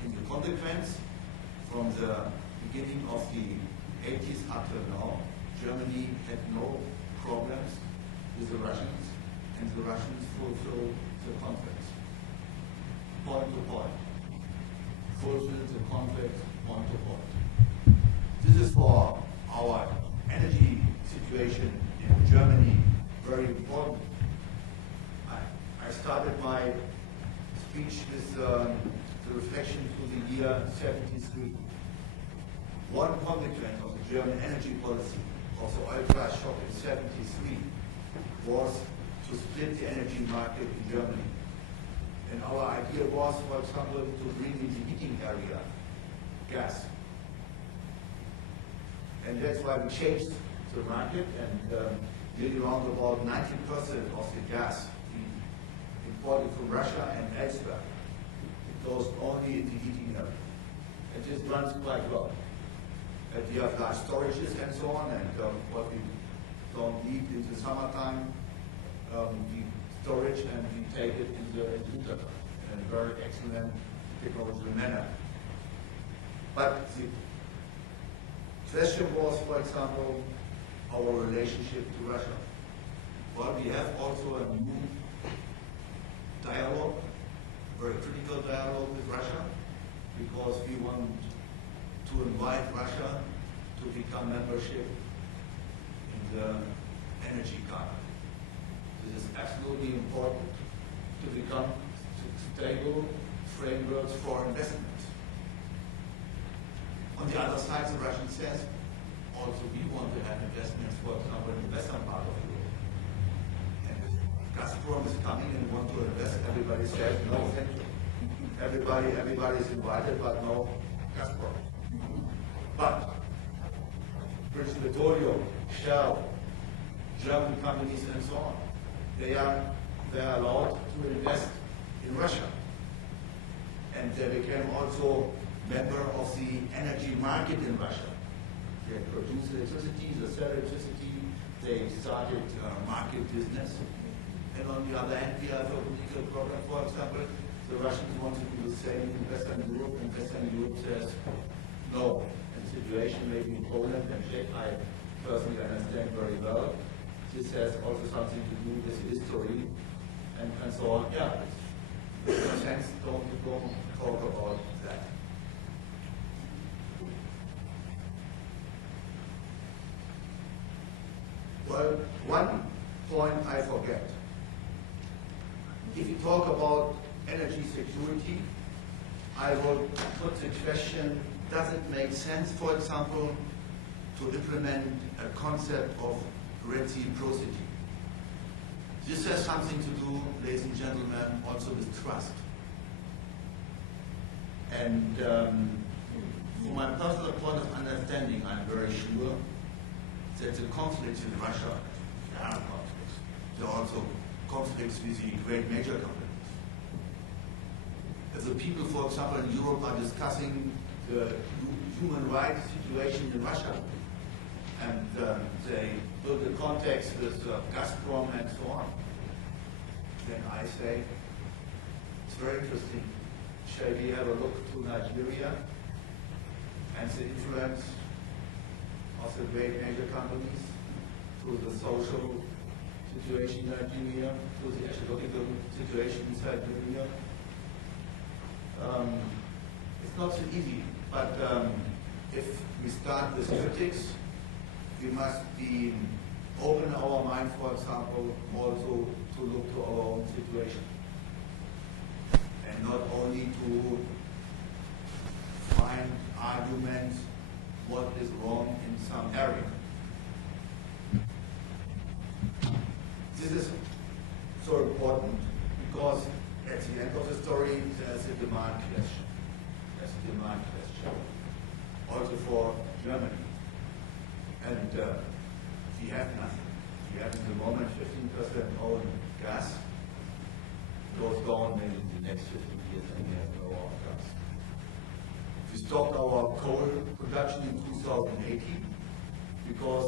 in the consequence, from the beginning of the 80s up till now, Germany had no problems with the Russians, and the Russians fulfilled the contracts. Point to point. Fulfilled the contracts point to point. This is for our energy situation in Germany very important. I started my speech with the reflection to the year 73. One consequence of the German energy policy of the oil price shock in 73 was to split the energy market in Germany. And our idea was, for example, to bring in the heating area gas. And that's why we changed the market, and nearly around about 90% of the gas we imported from Russia and elsewhere goes only in the heating area. And this runs quite well. And we have large storages and so on, and what we don't need in the summertime, we storage and we take it in the winter in a very excellent technological manner. But the question was, for example, our relationship to Russia. Well, we have also a new dialogue, very critical dialogue with Russia, because we want to invite Russia to become membership in the energy card. This is absolutely important to become stable frameworks for investment. On the other side, the Russian says, also we want to have investments, for example, in the western part of Europe. And if Gazprom is coming and want to invest, everybody says, no, thank you. Everybody is invited, but no Gazprom. But British Petroleum, Shell, German companies and so on, they are allowed to invest in Russia. And they became also member of the energy market in Russia. They produce electricity, they sell electricity, they started market business. And on the other hand, we have a political problem, for example, the Russians want to do the same in Western Europe, and Western Europe says no. And the situation maybe in Poland and Czech, I personally understand very well. This has also something to do with history and so on. Yeah, it makes sense, don't talk about that. Well, one point I forget. If you talk about energy security, I will put the question, does it make sense, for example, to implement a concept of reciprocity? This has something to do, ladies and gentlemen, also with trust. And from my personal point of understanding, I'm very sure that the conflicts in Russia, there are conflicts. There are also conflicts with the great major companies. If the people, for example, in Europe are discussing the human rights situation in Russia, and they build a context with Gazprom and so on, then I say, it's very interesting. Shall we have a look to Nigeria and the influence of the great major companies to the social situation in Nigeria, to the ecological situation in Nigeria? It's not so easy, but if we start with critics, we must be open our mind, for example, also to look to our own situation. And not only to find arguments what is wrong in some area. This is so important because at the end of the story there's a demand question. There's a demand question. Also for Germany. And we have nothing. We have at the moment 15% own gas. It goes down maybe in the next 15 years and we have no oil gas. We stopped our coal production in 2018 because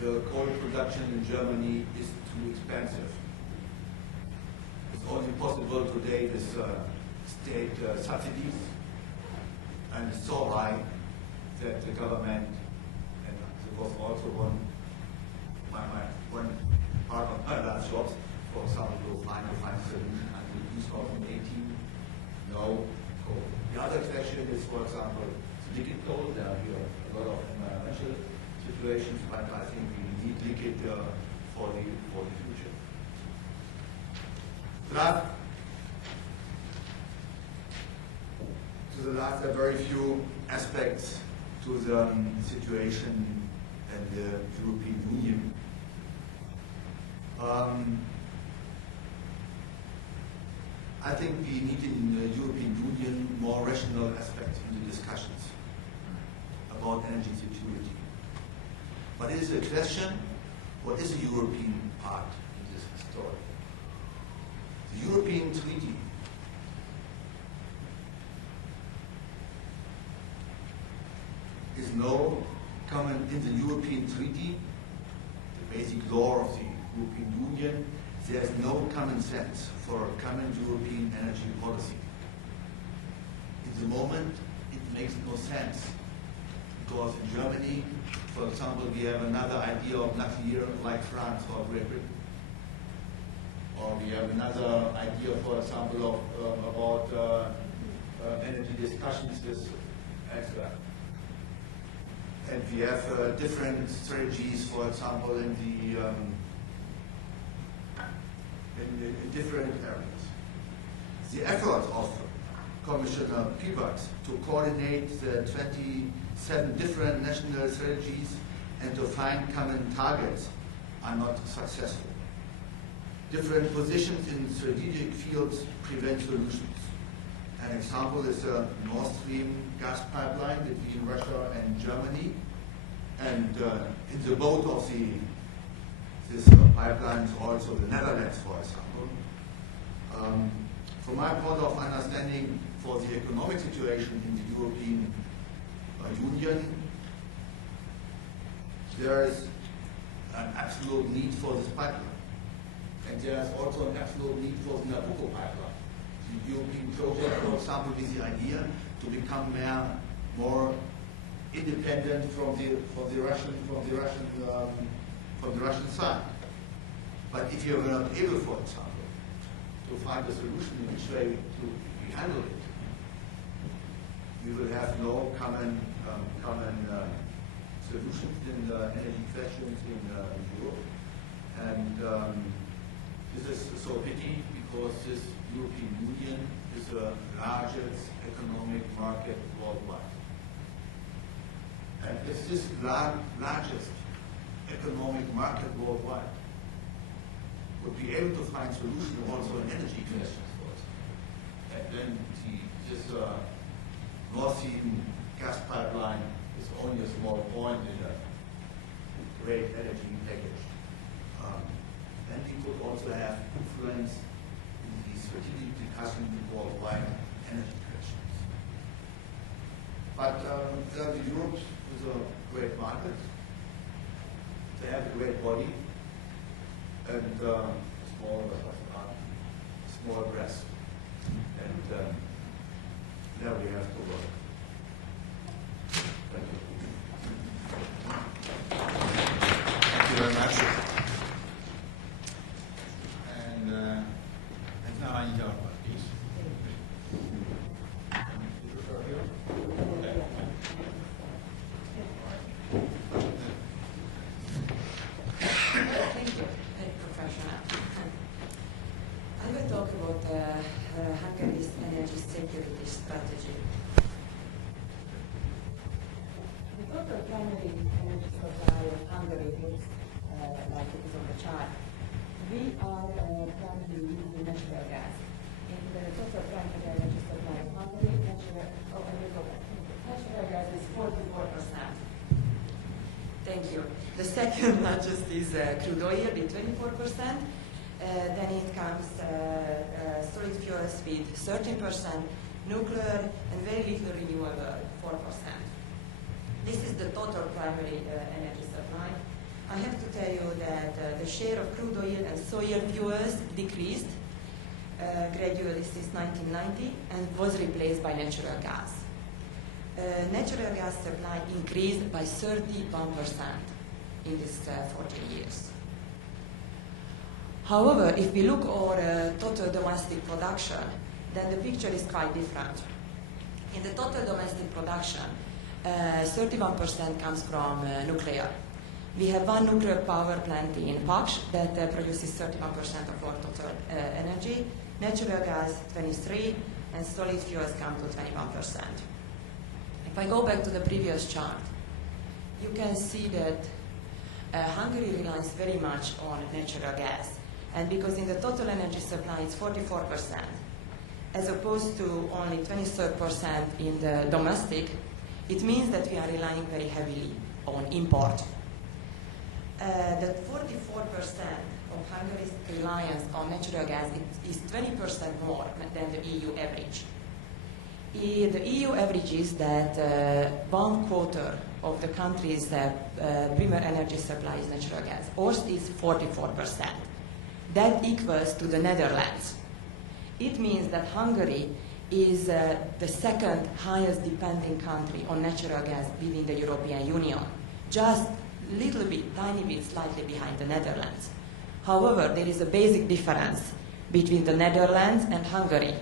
the coal production in Germany is too expensive. It's only possible today with state subsidies, and it's so high that the government, and there was also one part of my last jobs, for example, to find until 2018, no coal. The other question is, for example, liquid coal. There are here a lot of environmental situations, but I think we need liquid for the future. To the last, there are very few aspects to the situation in the European Union. I think we need in the European Union more rational aspects in the discussions about energy security. But it is a question, what is the European part in this story? The European Treaty is no common in the European Treaty, the basic law of the European Union. There is no common sense for a common European energy policy. At the moment, it makes no sense because in Germany, for example, we have another idea of nuclear like France or Great Britain. Or we have another idea, for example, of about energy discussions with elsewhere. And we have different strategies, for example, in different areas. The effort of Commissioner Piebalgs to coordinate the 27 different national strategies and to find common targets are not successful. Different positions in strategic fields prevent solutions. An example is the Nord Stream gas pipeline between Russia and Germany. And in the boat of this pipeline is also the Netherlands, for example. From my point of understanding, for the economic situation in the European Union, there is an absolute need for this pipeline. And there is also an absolute need for the Nabucco pipeline. The European project, for example, with the idea to become more independent from the Russian side. But if you are not able, for example, to find a solution in which way to handle it, we will have no common solutions in the energy questions in Europe. And this is so pity because this European Union is the largest economic market worldwide. And if this largest economic market worldwide would be able to find solutions also in energy questions for us, and then this North Stream gas pipeline is only a small point in a great energy package. Then we could also have influence in the strategic discussion worldwide energy questions. But Europe is a great market. They have a great body and small breast. And there we have to work. Thank you. Thank you very much. And now I need your help, please. Thank you. Very professional. I will talk about Hungary's energy security strategy. The total primary energy supply of Hungary looks like it is on the chart. We are primarily using natural gas. In the total primary energy supply of Hungary, natural gas is 44%. Thank you. The second largest is crude oil with 24%. Then it comes solid fuels with 13%, nuclear, and very little renewable, 4%. This is the total primary energy supply. I have to tell you that the share of crude oil and soil fuels decreased gradually since 1990 and was replaced by natural gas. Natural gas supply increased by 31% in this 40 years. However, if we look at total domestic production, then the picture is quite different. In the total domestic production, 31% comes from nuclear. We have one nuclear power plant in Paks that produces 31% of our total energy, natural gas 23%, and solid fuels come to 21%. If I go back to the previous chart, you can see that Hungary relies very much on natural gas. And because in the total energy supply it's 44%, as opposed to only 23% in the domestic, it means that we are relying very heavily on import. That 44% of Hungary's reliance on natural gas is 20% more than the EU average. The EU average is that 1/4 of the country's primary energy supply is natural gas. Ours is 44%. That equals to the Netherlands. It means that Hungary is the second highest depending country on natural gas within the European Union. Just a little bit, tiny bit, slightly behind the Netherlands. However, there is a basic difference between the Netherlands and Hungary.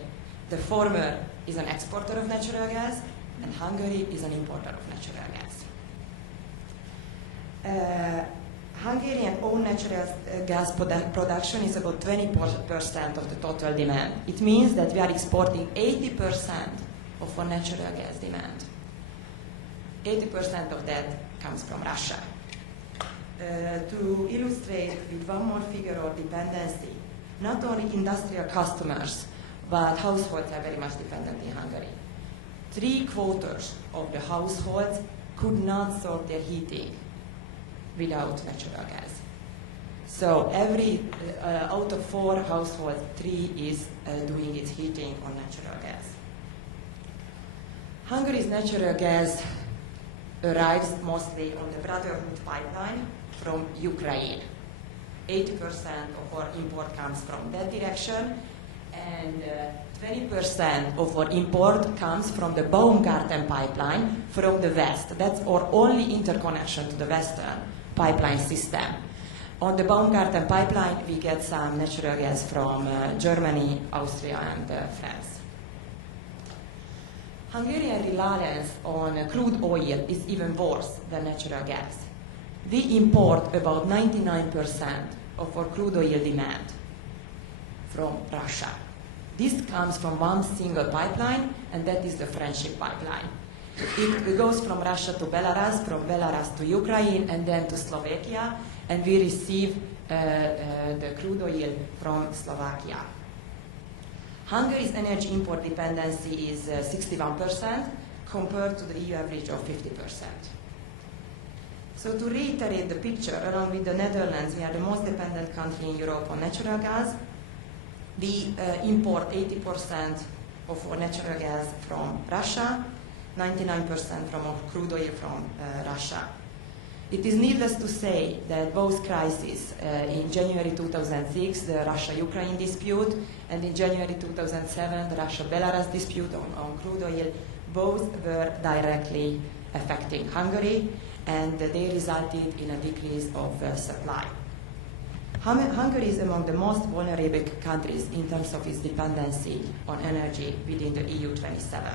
The former is an exporter of natural gas, and Hungary is an importer of natural gas. Hungarian own natural gas production is about 20% of the total demand. It means that we are exporting 80% of our natural gas demand. 80% of that comes from Russia. To illustrate with one more figure of dependency, not only industrial customers but households are very much dependent in Hungary. 3/4 of the households could not solve their heating without natural gas. So every out of 4 households, 3 is doing its heating on natural gas. Hungary's natural gas arrives mostly on the Brotherhood pipeline from Ukraine. 80% of our import comes from that direction, and 20% of our import comes from the Baumgarten pipeline from the west. That's our only interconnection to the western pipeline system. On the Baumgarten pipeline, we get some natural gas from Germany, Austria, and France. Hungarian reliance on crude oil is even worse than natural gas. We import about 99% of our crude oil demand from Russia. This comes from one single pipeline, and that is the Friendship pipeline. It goes from Russia to Belarus, from Belarus to Ukraine, and then to Slovakia, and we receive the crude oil from Slovakia. Hungary's energy import dependency is 61% compared to the EU average of 50%. So to reiterate the picture, along with the Netherlands, we are the most dependent country in Europe on natural gas. We import 80% of our natural gas from Russia, 99% from our crude oil from Russia. It is needless to say that both crises, in January 2006, the Russia-Ukraine dispute, and in January 2007, the Russia-Belarus dispute on crude oil, both were directly affecting Hungary, and they resulted in a decrease of supply. Hungary is among the most vulnerable countries in terms of its dependency on energy within the EU 27.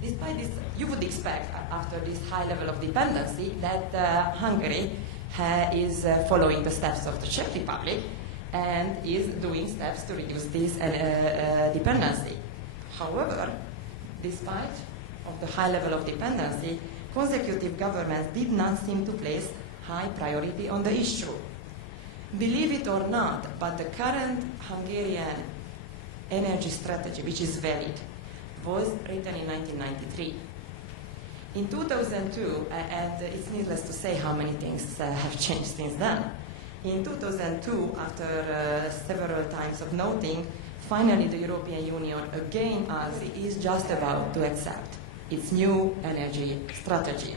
Despite this, you would expect, after this high level of dependency, that Hungary is following the steps of the Czech Republic and is doing steps to reduce this dependency. However, despite of the high level of dependency, consecutive governments did not seem to place high priority on the issue. Believe it or not, but the current Hungarian energy strategy, which is valid, was written in 1993. In 2002, and it's needless to say how many things have changed since then. In 2002, after several times of noting, finally the European Union again is just about to accept its new energy strategy.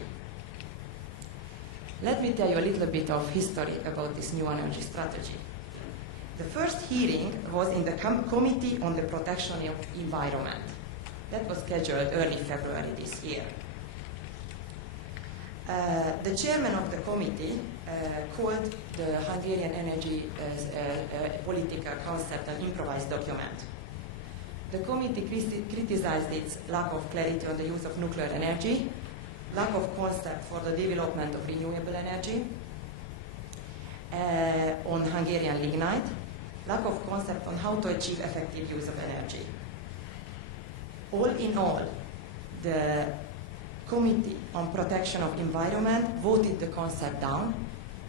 Let me tell you a little bit of history about this new energy strategy. The first hearing was in the Committee on the Protection of Environment. That was scheduled early February this year. The chairman of the committee called the Hungarian energy political concept an improvised document. The committee criticized its lack of clarity on the use of nuclear energy, lack of concept for the development of renewable energy, on Hungarian lignite, lack of concept on how to achieve effective use of energy. All in all, the Committee on Protection of Environment voted the concept down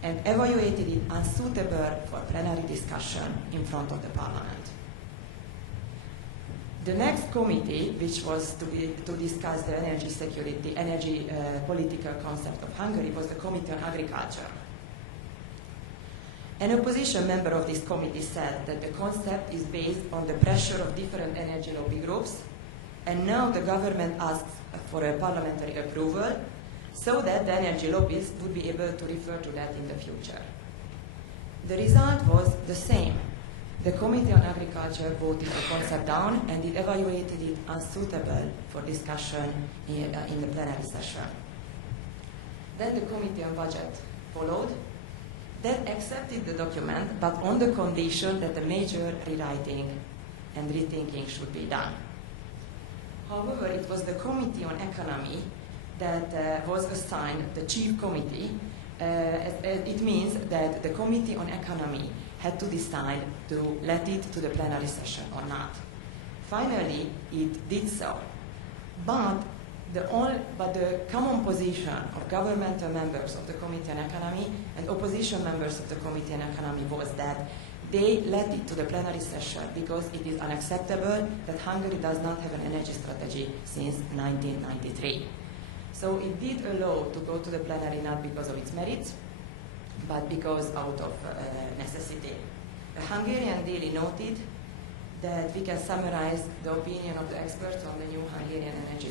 and evaluated it unsuitable for plenary discussion in front of the Parliament. The next committee, which was to discuss the energy security, energy political concept of Hungary, was the Committee on Agriculture. An opposition member of this committee said that the concept is based on the pressure of different energy lobby groups, and now the government asks for a parliamentary approval so that the energy lobbyists would be able to refer to that in the future. The result was the same. The Committee on Agriculture voted the concept down and it evaluated it unsuitable for discussion in the plenary session. Then the Committee on Budget followed. That accepted the document, but on the condition that a major rewriting and rethinking should be done. However, it was the Committee on Economy that was assigned the chief committee. It means that the Committee on Economy had to decide to let it to the plenary session or not. Finally, it did so. But the common position of governmental members of the Committee on Economy and opposition members of the Committee on Economy was that they led it to the plenary session because it is unacceptable that Hungary does not have an energy strategy since 1993. So it did allow to go to the plenary not because of its merits, but because out of necessity. The Hungarian daily noted that we can summarize the opinion of the experts on the new Hungarian energy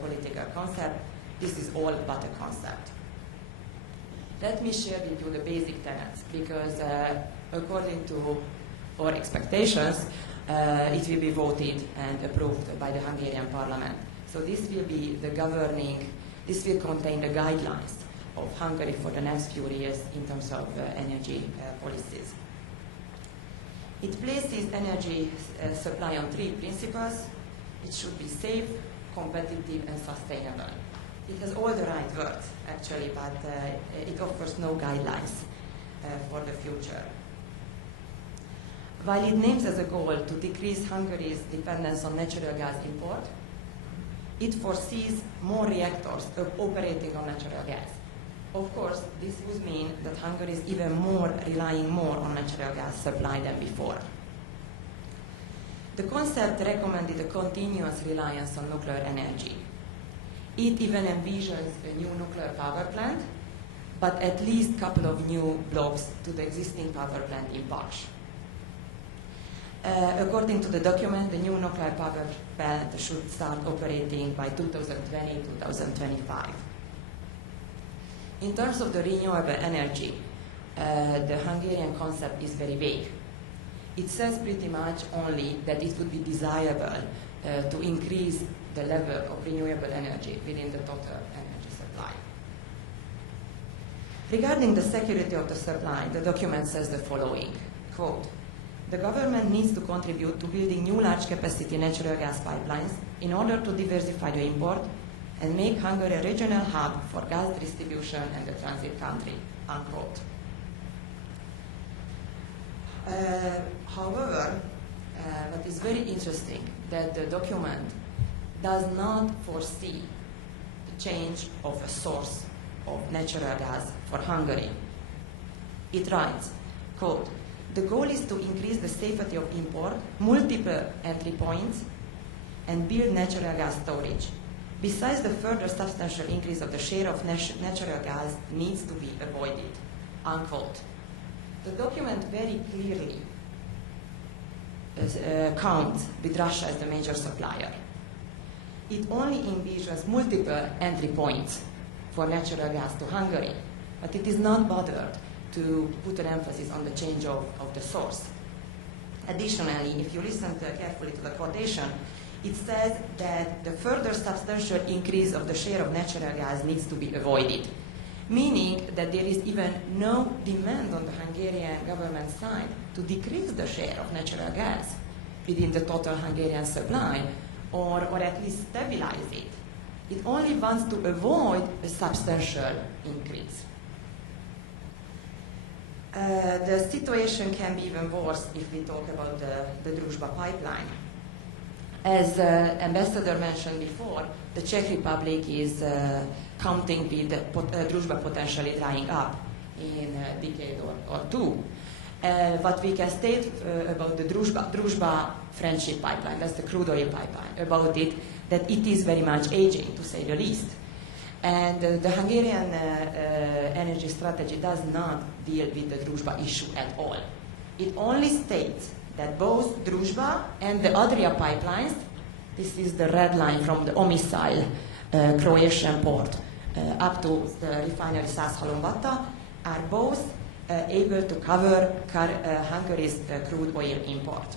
political concept. This is all but a concept. Let me share with you the basic tenets, because according to our expectations, it will be voted and approved by the Hungarian parliament. So this will be the governing, this will contain the guidelines of Hungary for the next few years in terms of energy policies. It places energy supply on 3 principles. It should be safe, competitive, and sustainable. It has all the right words, actually, but it offers no guidelines for the future. While it names as a goal to decrease Hungary's dependence on natural gas import, it foresees more reactors operating on natural gas. Of course, this would mean that Hungary is even more relying more on natural gas supply than before. The concept recommended a continuous reliance on nuclear energy. It even envisions a new nuclear power plant, but at least a couple of new blocks to the existing power plant in Paks. According to the document, the new nuclear power plant should start operating by 2020-2025. In terms of the renewable energy, the Hungarian concept is very vague. It says pretty much only that it would be desirable to increase the level of renewable energy within the total energy supply. Regarding the security of the supply, the document says the following, quote, "The government needs to contribute to building new large-capacity natural gas pipelines in order to diversify the import and make Hungary a regional hub for gas distribution and the transit country," unquote. However, what is very interesting, that the document does not foresee the change of a source of natural gas for Hungary. It writes, quote, "The goal is to increase the safety of import, multiple entry points, and build natural gas storage. Besides, the further substantial increase of the share of natural gas needs to be avoided," unquote. The document very clearly counts with Russia as the major supplier. It only envisions multiple entry points for natural gas to Hungary, but it is not bothered to put an emphasis on the change of the source. Additionally, if you listen carefully to the quotation, it says that the further substantial increase of the share of natural gas needs to be avoided, meaning that there is even no demand on the Hungarian government side to decrease the share of natural gas within the total Hungarian supply, or at least stabilize it. It only wants to avoid a substantial increase. The situation can be even worse if we talk about the Druzhba pipeline. As Ambassador mentioned before, the Czech Republic is counting with Druzhba potentially drying up in a decade or two. What we can state about the Druzhba friendship pipeline, that's the crude oil pipeline, about it, that it is very much aging, to say the least. And the Hungarian energy strategy does not deal with the Druzhba issue at all. It only states that both Druzhba and the Adria pipelines, this is the red line from the Omiszal Croatian port up to the refinery Szászhalombatta, are both able to cover Hungary's crude oil import.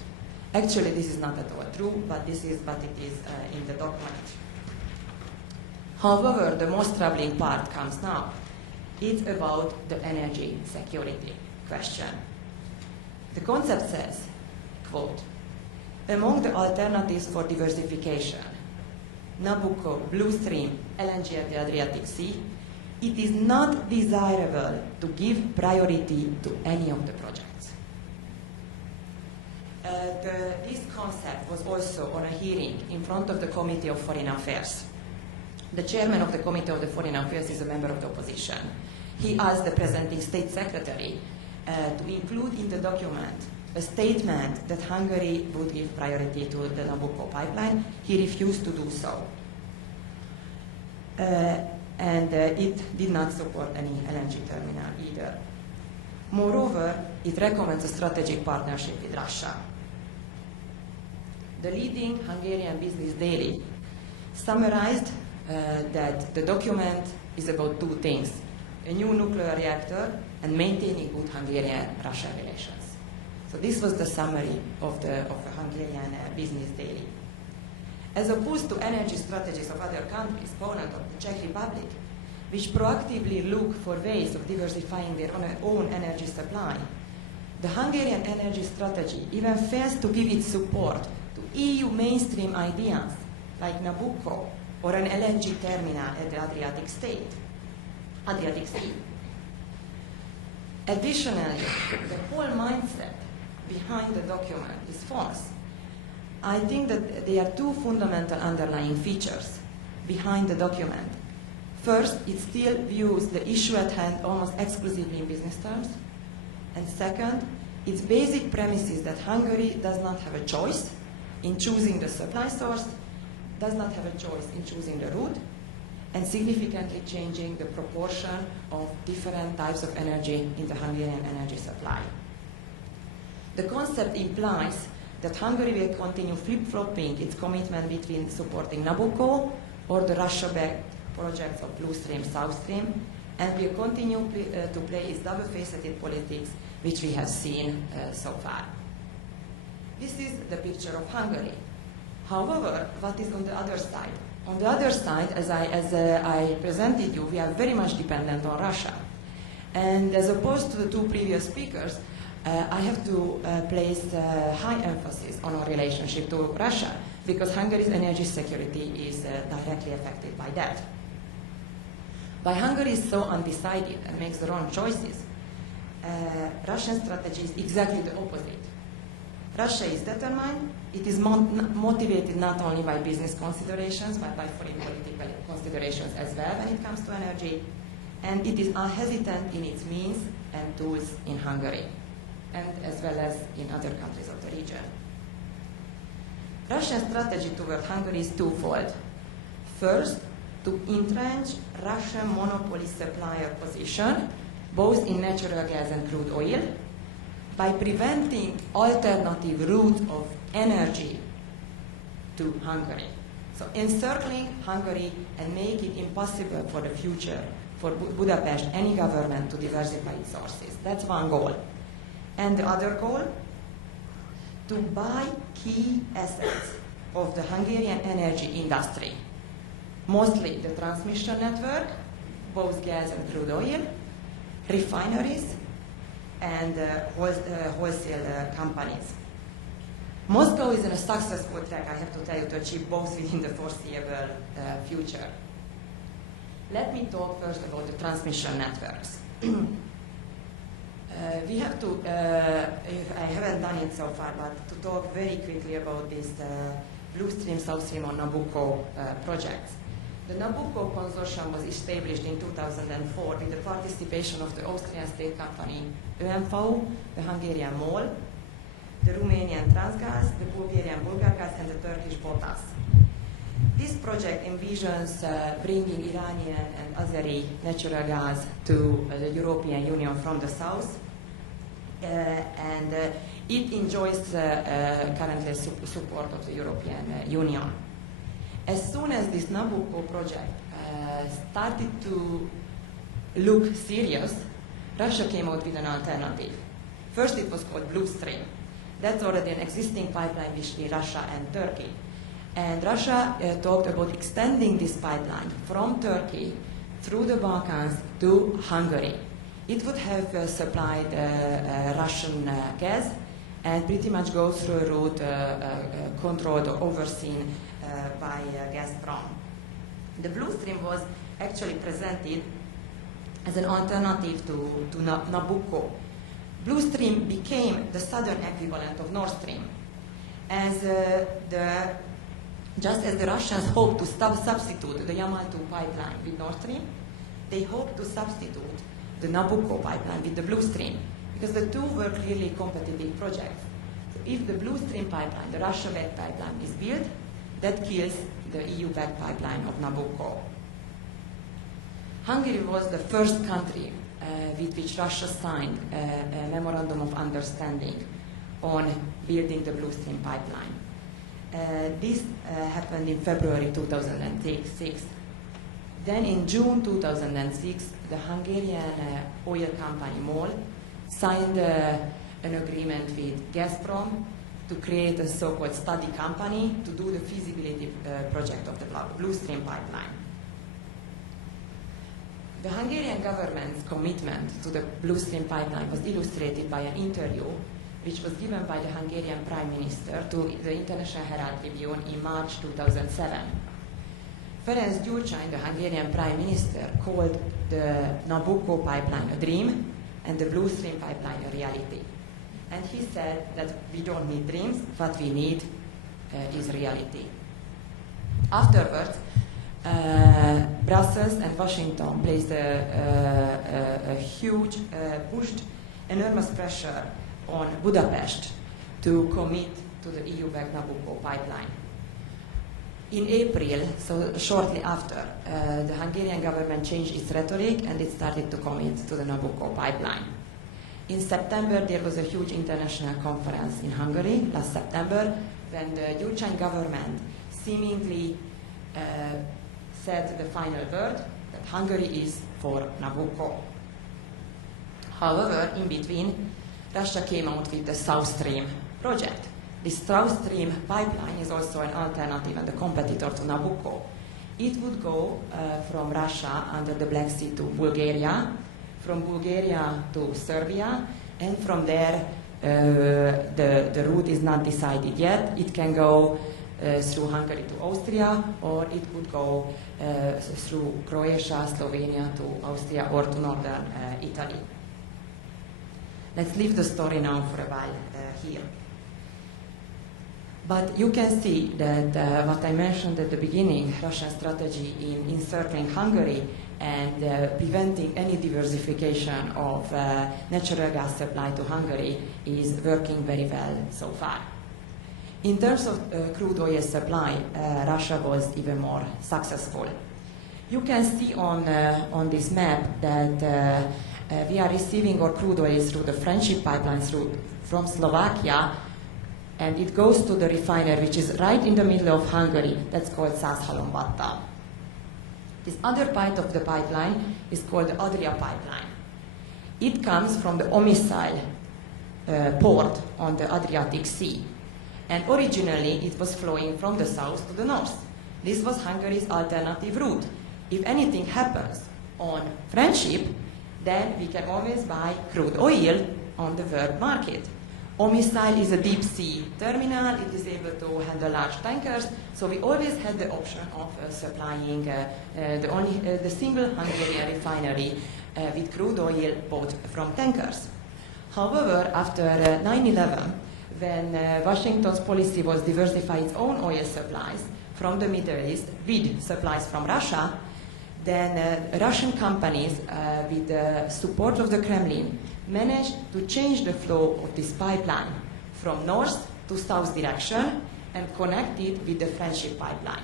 Actually, this is not at all true, but this is what it is in the document. However, the most troubling part comes now. It's about the energy security question. The concept says, quote, "Among the alternatives for diversification, Nabucco, Blue Stream, LNG at the Adriatic Sea, it is not desirable to give priority to any of the projects." This concept was also on a hearing in front of the Committee of Foreign Affairs. The chairman of the Committee of the Foreign Affairs is a member of the opposition. He asked the presenting state secretary to include in the document a statement that Hungary would give priority to the Nabucco pipeline. He refused to do so. And it did not support any LNG terminal either. Moreover, it recommends a strategic partnership with Russia. The leading Hungarian business daily summarized that the document is about two things: a new nuclear reactor and maintaining good Hungarian-Russia relations. So this was the summary of the Hungarian business daily. As opposed to energy strategies of other countries, Poland or the Czech Republic, which proactively look for ways of diversifying their own energy supply, the Hungarian energy strategy even fails to give its support to EU mainstream ideas like Nabucco or an LNG terminal at the Adriatic Sea. Additionally, the whole mindset behind the document is false. I think that there are two fundamental underlying features behind the document. First, it still views the issue at hand almost exclusively in business terms. And second, its basic premise is that Hungary does not have a choice in choosing the supply source, does not have a choice in choosing the route, and significantly changing the proportion of different types of energy in the Hungarian energy supply. The concept implies that Hungary will continue flip-flopping its commitment between supporting Nabucco or the Russia-backed projects of Blue Stream, South Stream, and will continue to play its double-faceted politics, which we have seen so far. This is the picture of Hungary. However, what is on the other side? On the other side, as I presented you, we are very much dependent on Russia. And as opposed to the two previous speakers, I have to place high emphasis on our relationship to Russia, because Hungary's energy security is directly affected by that. But Hungary is so undecided and makes the wrong choices. Russian strategy is exactly the opposite. Russia is determined. It is motivated not only by business considerations, but by foreign political considerations as well when it comes to energy. And it is unhesitant in its means and tools in Hungary, and as well as in other countries of the region. Russian strategy toward Hungary is twofold. First, to entrench Russian monopoly supplier position, both in natural gas and crude oil, by preventing alternative route of energy to Hungary. So encircling Hungary and make it impossible for the future for Budapest, any government, to diversify its sources. That's one goal. And the other goal, to buy key assets of the Hungarian energy industry, mostly the transmission network, both gas and crude oil, refineries, and wholesale companies. Moscow is in a successful track, I have to tell you, to achieve both within the foreseeable future. Let me talk first about the transmission networks. We have to, I haven't done it so far, but to talk very quickly about this Blue Stream, South Stream, or Nabucco projects. The Nabucco consortium was established in 2004 with the participation of the Austrian state company ÖMV, the Hungarian MOL, the Romanian Transgas, the Bulgarian Bulgargas, and the Turkish Botas. This project envisions bringing Iranian and Azeri natural gas to the European Union from the south, and it enjoys currently support of the European Union. As soon as this Nabucco project started to look serious, Russia came out with an alternative. First, it was called Blue Stream. That's already an existing pipeline between Russia and Turkey. And Russia talked about extending this pipeline from Turkey through the Balkans to Hungary. It would have supplied Russian gas and pretty much go through a route controlled or overseen by Gazprom. The Blue Stream was actually presented as an alternative to Nabucco. Blue Stream became the southern equivalent of Nord Stream, just as the Russians hoped to substitute the Yamal 2 pipeline with Nord Stream, they hoped to substitute the Nabucco pipeline with the Blue Stream, because the two were clearly competitive projects. So if the Blue Stream pipeline, the Russia-backed pipeline, is built, that kills the EU-backed pipeline of Nabucco. Hungary was the first country with which Russia signed a memorandum of understanding on building the Blue Stream pipeline. This happened in February 2006. Then in June 2006, the Hungarian oil company MOL signed an agreement with Gazprom to create a so-called study company to do the feasibility project of the Blue Stream pipeline. The Hungarian government's commitment to the Blue Stream pipeline was illustrated by an interview which was given by the Hungarian Prime Minister to the International Herald Tribune in March 2007. Ferenc Gyurcsány, the Hungarian Prime Minister, called the Nabucco pipeline a dream and the Blue Stream pipeline a reality. And he said that we don't need dreams, what we need is reality. Afterwards, Brussels and Washington placed a huge, pushed enormous pressure on Budapest to commit to the EU-backed Nabucco pipeline. In April, so shortly after, the Hungarian government changed its rhetoric and it started to commit to the Nabucco pipeline. In September, there was a huge international conference in Hungary, last September, when the Gyurcsány government seemingly said the final word that Hungary is for Nabucco. However, in between, Russia came out with the South Stream project. This South Stream pipeline is also an alternative and a competitor to Nabucco. It would go from Russia under the Black Sea to Bulgaria, from Bulgaria to Serbia, and from there the route is not decided yet. It can go through Hungary to Austria, or it could go through Croatia, Slovenia to Austria, or to northern Italy. Let's leave the story now for a while here. But you can see that what I mentioned at the beginning, Russian strategy in encircling Hungary and preventing any diversification of natural gas supply to Hungary is working very well so far. In terms of crude oil supply, Russia was even more successful. You can see on this map that we are receiving our crude oil through the Friendship pipeline from Slovakia, and it goes to the refinery, which is right in the middle of Hungary. That's called Százhalombatta. This other part of the pipeline is called the Adria pipeline. It comes from the Omiszál port on the Adriatic Sea. And originally, it was flowing from the south to the north. This was Hungary's alternative route. If anything happens on Friendship, then we can always buy crude oil on the world market. Omiszál is a deep sea terminal. It is able to handle large tankers, so we always had the option of supplying the single Hungarian refinery with crude oil bought from tankers. However, after 9/11, when Washington's policy was diversify its own oil supplies from the Middle East with supplies from Russia, then Russian companies, with the support of the Kremlin, managed to change the flow of this pipeline from north to south direction and connect it with the Friendship pipeline.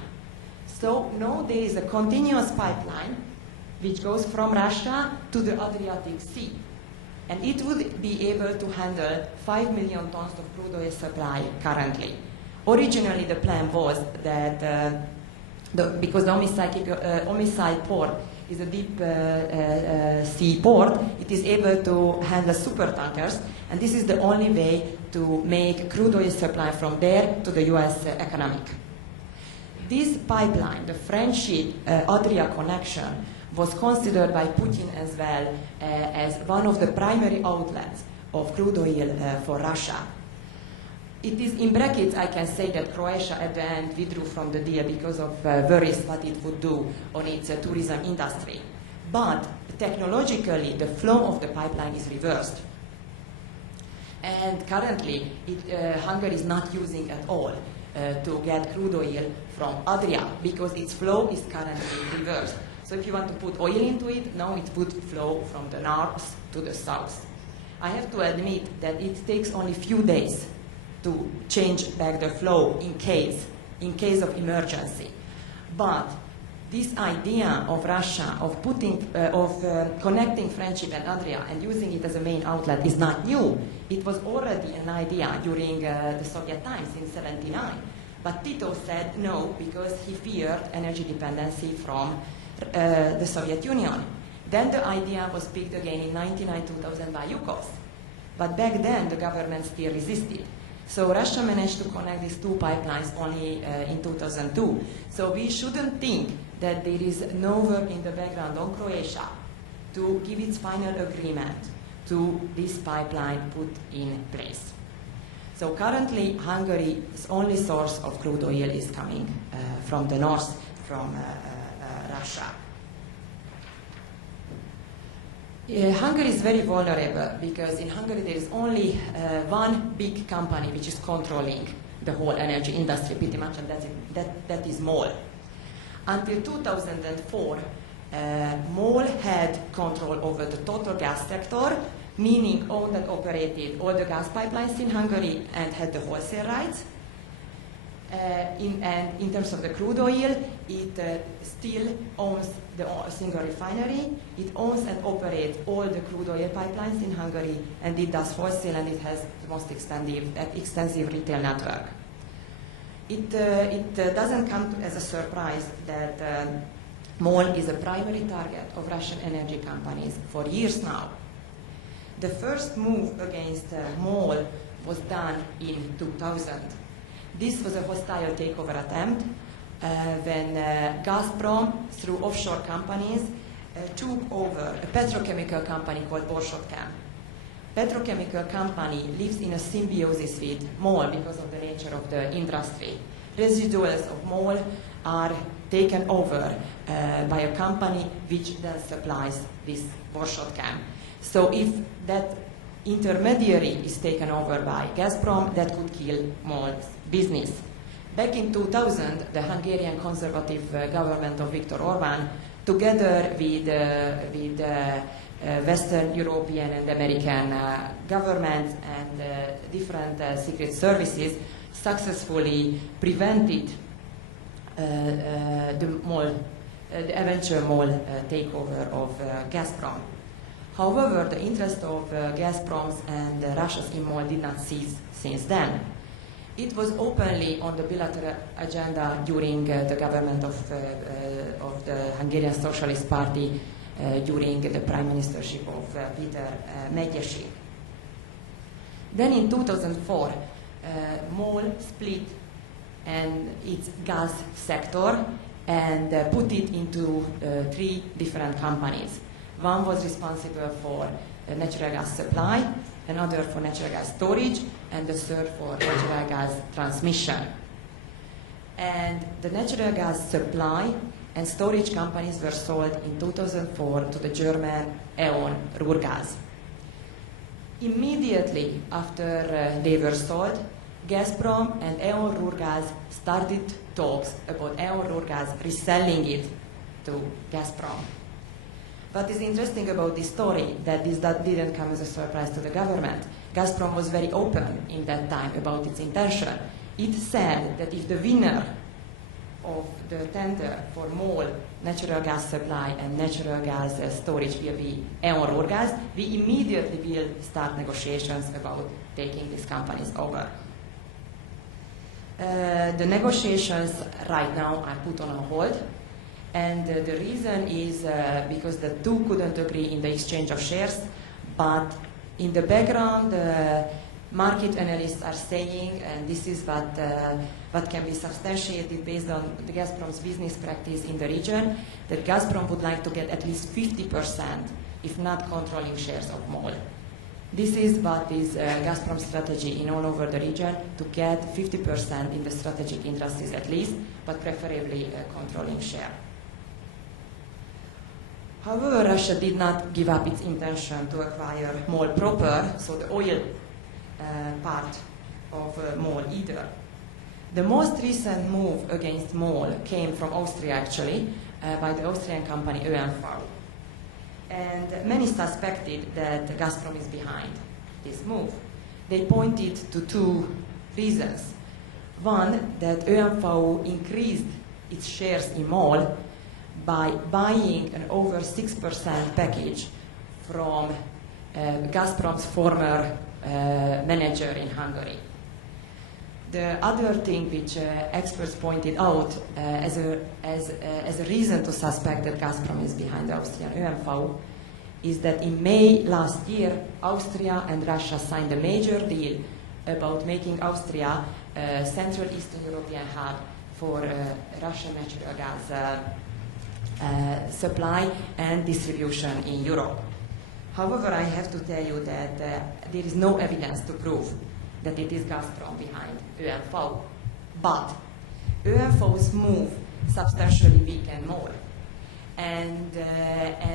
So now there is a continuous pipeline which goes from Russia to the Adriatic Sea. And it would be able to handle 5 million tons of crude oil supply currently. Originally, the plan was that because the Omiszál port is a deep sea port, it is able to handle super tankers, and this is the only way to make crude oil supply from there to the US economic. This pipeline, the Friendship-Adria connection, was considered by Putin as well as one of the primary outlets of crude oil for Russia. It is in brackets, I can say that Croatia at the end withdrew from the deal because of worries what it would do on its tourism industry. But technologically, the flow of the pipeline is reversed. And currently, Hungary is not using at all to get crude oil from Adria because its flow is currently reversed. So if you want to put oil into it, now it would flow from the north to the south. I have to admit that it takes only few days to change back the flow in case of emergency. But this idea of Russia of connecting Friendship and Adria and using it as a main outlet is not new. It was already an idea during the Soviet times in '79. But Tito said no because he feared energy dependency from the Soviet Union. Then the idea was picked again in 1999-2000 by Yukos. But back then the government still resisted. So Russia managed to connect these two pipelines only in 2002. So we shouldn't think that there is no work in the background on Croatia to give its final agreement to this pipeline put in place. So currently Hungary's only source of crude oil is coming from the north, from Russia. Hungary is very vulnerable because in Hungary there is only one big company which is controlling the whole energy industry pretty much, and that is MOL. Until 2004, MOL had control over the total gas sector, meaning owned and operated all the gas pipelines in Hungary and had the wholesale rights. And in terms of the crude oil, it still owns the single refinery. It owns and operates all the crude oil pipelines in Hungary, and it does wholesale, and it has the most extensive retail network. It doesn't come as a surprise that MOL is a primary target of Russian energy companies for years now. The first move against MOL was done in 2000. This was a hostile takeover attempt when Gazprom, through offshore companies, took over a petrochemical company called Borsodchem. Petrochemical company lives in a symbiosis with MOL because of the nature of the industry. Residuals of MOL are taken over by a company which then supplies this Borsodchem. So if that intermediary is taken over by Gazprom, that could kill MOL's business. Back in 2000, the Hungarian conservative government of Viktor Orbán, together with Western European and American governments and different secret services, successfully prevented the eventual MOL takeover of Gazprom. However, the interest of Gazprom's and Russia's in MOL did not cease since then. It was openly on the bilateral agenda during the government of the Hungarian Socialist Party during the prime ministership of Peter Medgyessy. Then in 2004, MOL split and its gas sector and put it into three different companies. One was responsible for natural gas supply, another for natural gas storage, and the third for natural gas transmission. And the natural gas supply and storage companies were sold in 2004 to the German E.ON Ruhrgas. Immediately after they were sold, Gazprom and E.ON Ruhrgas started talks about E.ON Ruhrgas reselling it to Gazprom. What is interesting about this story that didn't come as a surprise to the government. Gazprom was very open in that time about its intention. It said that if the winner of the tender for MOL natural gas supply and natural gas storage will be E.ON Ruhrgas, we immediately will start negotiations about taking these companies over. The negotiations right now are put on hold. And the reason is because the two couldn't agree in the exchange of shares, but in the background, market analysts are saying, and this is what can be substantiated based on the Gazprom's business practice in the region, that Gazprom would like to get at least 50%, if not controlling shares of MOL. This is what is Gazprom's strategy in all over the region, to get 50% in the strategic industries at least, but preferably controlling share. However, Russia did not give up its intention to acquire MOL proper, so the oil part of MOL either. The most recent move against MOL came from Austria actually, by the Austrian company ÖMV. And many suspected that Gazprom is behind. this move. They pointed to two reasons. One, that ÖMV increased its shares in MOL by buying an over 6% package from Gazprom's former manager in Hungary. The other thing which experts pointed out as a reason to suspect that Gazprom is behind the Austrian ÖMV is that in May last year, Austria and Russia signed a major deal about making Austria a Central Eastern European hub for Russian natural gas supply and distribution in Europe. However, I have to tell you that there is no evidence to prove that it is Gazprom behind ÖMV. But ÖMV's move substantially weakened MOL. And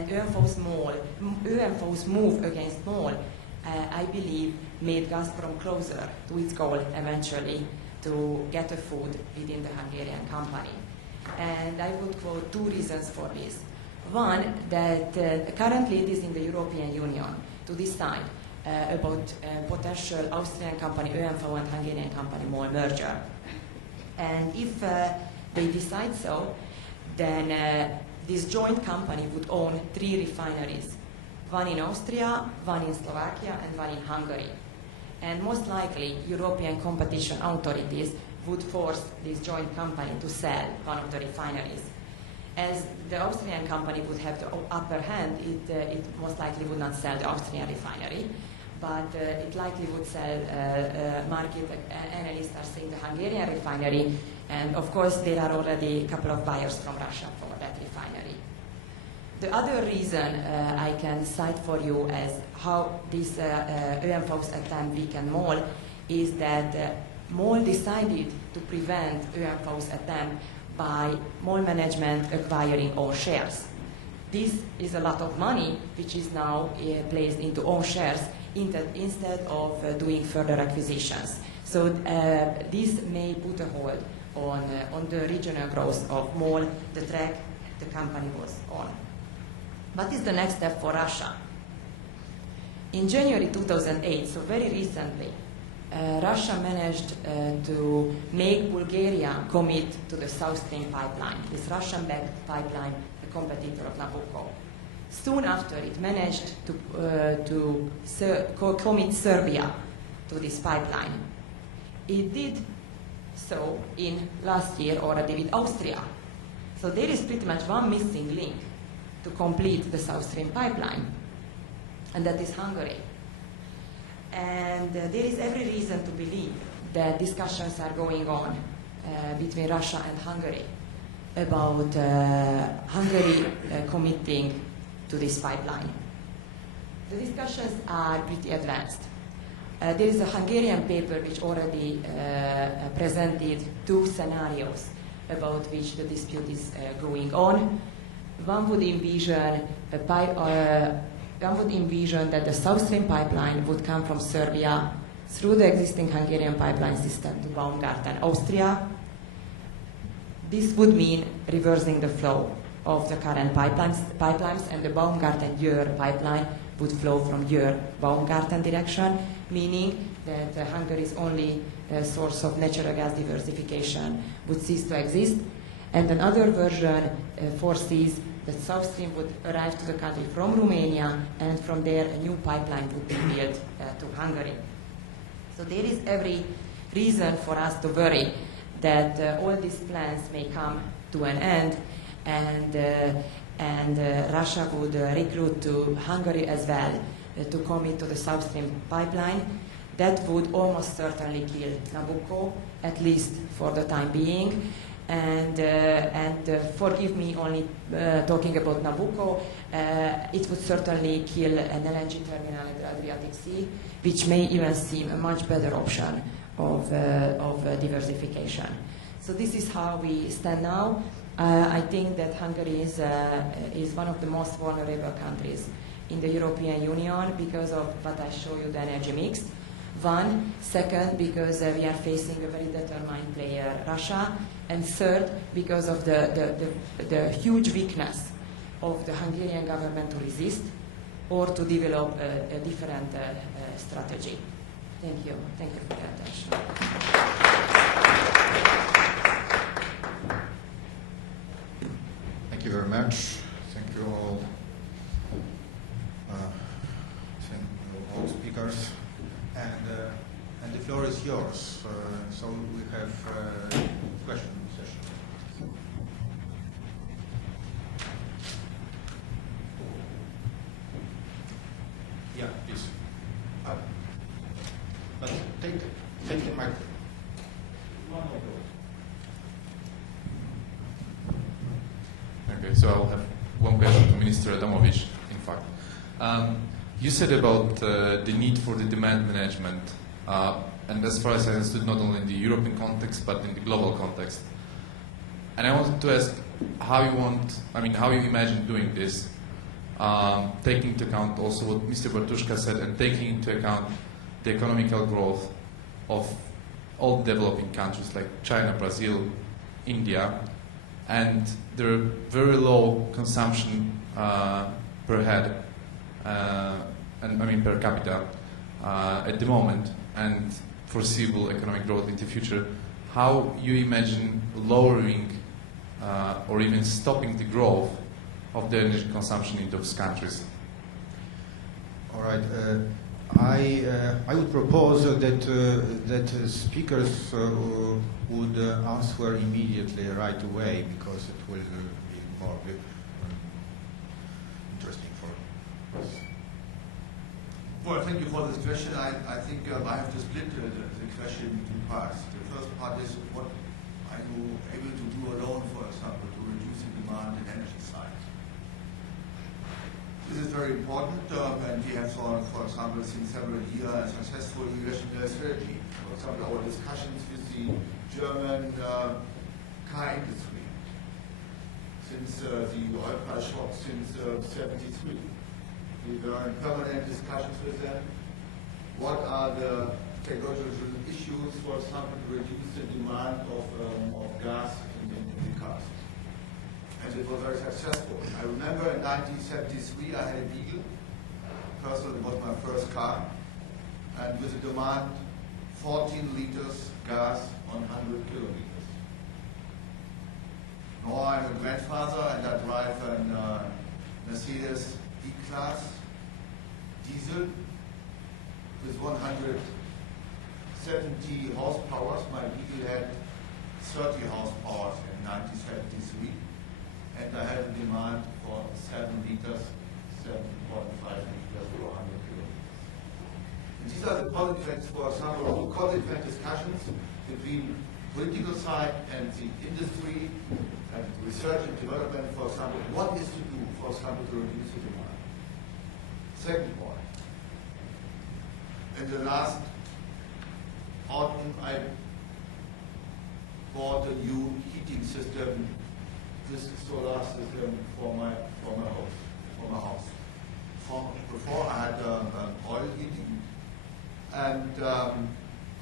ÖMV's move against MOL, I believe, made Gazprom closer to its goal eventually to get a foot within the Hungarian company. And I would quote two reasons for this. One, that currently it is in the European Union to decide about potential Austrian company ÖMV and Hungarian company MOL merger. And if they decide so, then this joint company would own 3 refineries, one in Austria, one in Slovakia, and one in Hungary. And most likely, European competition authorities would force this joint company to sell one of the refineries. As the Austrian company would have the upper hand, it most likely would not sell the Austrian refinery, but it likely would sell, market analysts are saying, the Hungarian refinery, and of course there are already a couple of buyers from Russia for that refinery. The other reason I can cite for you as how this ÖMV's attempt weakened MOL is that MOL decided to prevent ÖMV's attempt by MOL management acquiring own shares. This is a lot of money which is now placed into own shares instead of doing further acquisitions. So this may put a hold on the regional growth of MOL, the track the company was on. What is the next step for Russia? In January 2008, so very recently, Russia managed to make Bulgaria commit to the South Stream pipeline, this Russian-backed pipeline, the competitor of Nabucco. Soon after, it managed to commit Serbia to this pipeline. It did so in last year already with Austria. So there is pretty much one missing link to complete the South Stream pipeline, and that is Hungary. And there is every reason to believe that discussions are going on between Russia and Hungary about Hungary committing to this pipeline. The discussions are pretty advanced. There is a Hungarian paper which already presented 2 scenarios about which the dispute is going on. One would envision that the South Stream pipeline would come from Serbia through the existing Hungarian pipeline system to Baumgarten, Austria. This would mean reversing the flow of the current pipelines, and the Baumgarten-Győr pipeline would flow from Győr-Baumgarten direction, meaning that Hungary's only source of natural gas diversification would cease to exist. And another version foresees that South Stream would arrive to the country from Romania, and from there a new pipeline would be built to Hungary. So there is every reason for us to worry that all these plans may come to an end, and Russia would recruit to Hungary as well to commit to the South Stream pipeline. That would almost certainly kill Nabucco, at least for the time being. And forgive me only talking about Nabucco, it would certainly kill an LNG terminal at the Adriatic Sea, which may even seem a much better option of diversification. So this is how we stand now. I think that Hungary is one of the most vulnerable countries in the European Union because of what I show you, the energy mix. One, second, because we are facing a very determined player, Russia, and third, because of the huge weakness of the Hungarian government to resist, or to develop a different strategy. Thank you. Thank you for your attention. Thank you very much. Thank you all. Thank you all speakers. And the floor is yours. So we have question session. Yeah, please. But take the microphone. One of those. Okay, so I'll have one question to Minister Adamovich, in fact. You said about the need for the demand management, and as far as I understood, not only in the European context, but in the global context. And I wanted to ask how you imagine doing this, taking into account also what Mr. Bartuszka said, and taking into account the economical growth of all developing countries like China, Brazil, India, and their very low consumption per head, per capita at the moment, and foreseeable economic growth in the future. How you imagine lowering or even stopping the growth of the energy consumption in those countries? All right. I would propose that speakers would answer immediately, right away, because it will be more interesting for us. Well, thank you for this question. I think I have to split the question in two parts. The first part is what are you able to do alone, for example, to reduce the demand and energy side. This is very important, and we have, for example, since several years, a successful national strategy. For example, our discussions with the German car industry since the oil price shock since '73. We were in permanent discussions with them. What are the technological issues, for example, to reduce the demand of gas in the cars? And it was very successful. I remember in 1973 I had a Beagle. Personally, it was my first car. And with a demand 14 liters gas on 100 kilometers. Now I'm a grandfather and I drive a Mercedes E-Class diesel with 170 horsepower. My Beagle had 30 horsepower in 1973. And I had a demand for 7 liters, 7.5 liters per 100 kilometers. And these are the consequences, for example, consequent discussions between political side and the industry and research and development, for example, what is to do, for example, to reduce the demand. Second point. In the last autumn, I bought a new heating system. This solar system for my house. Before I had oil heating, and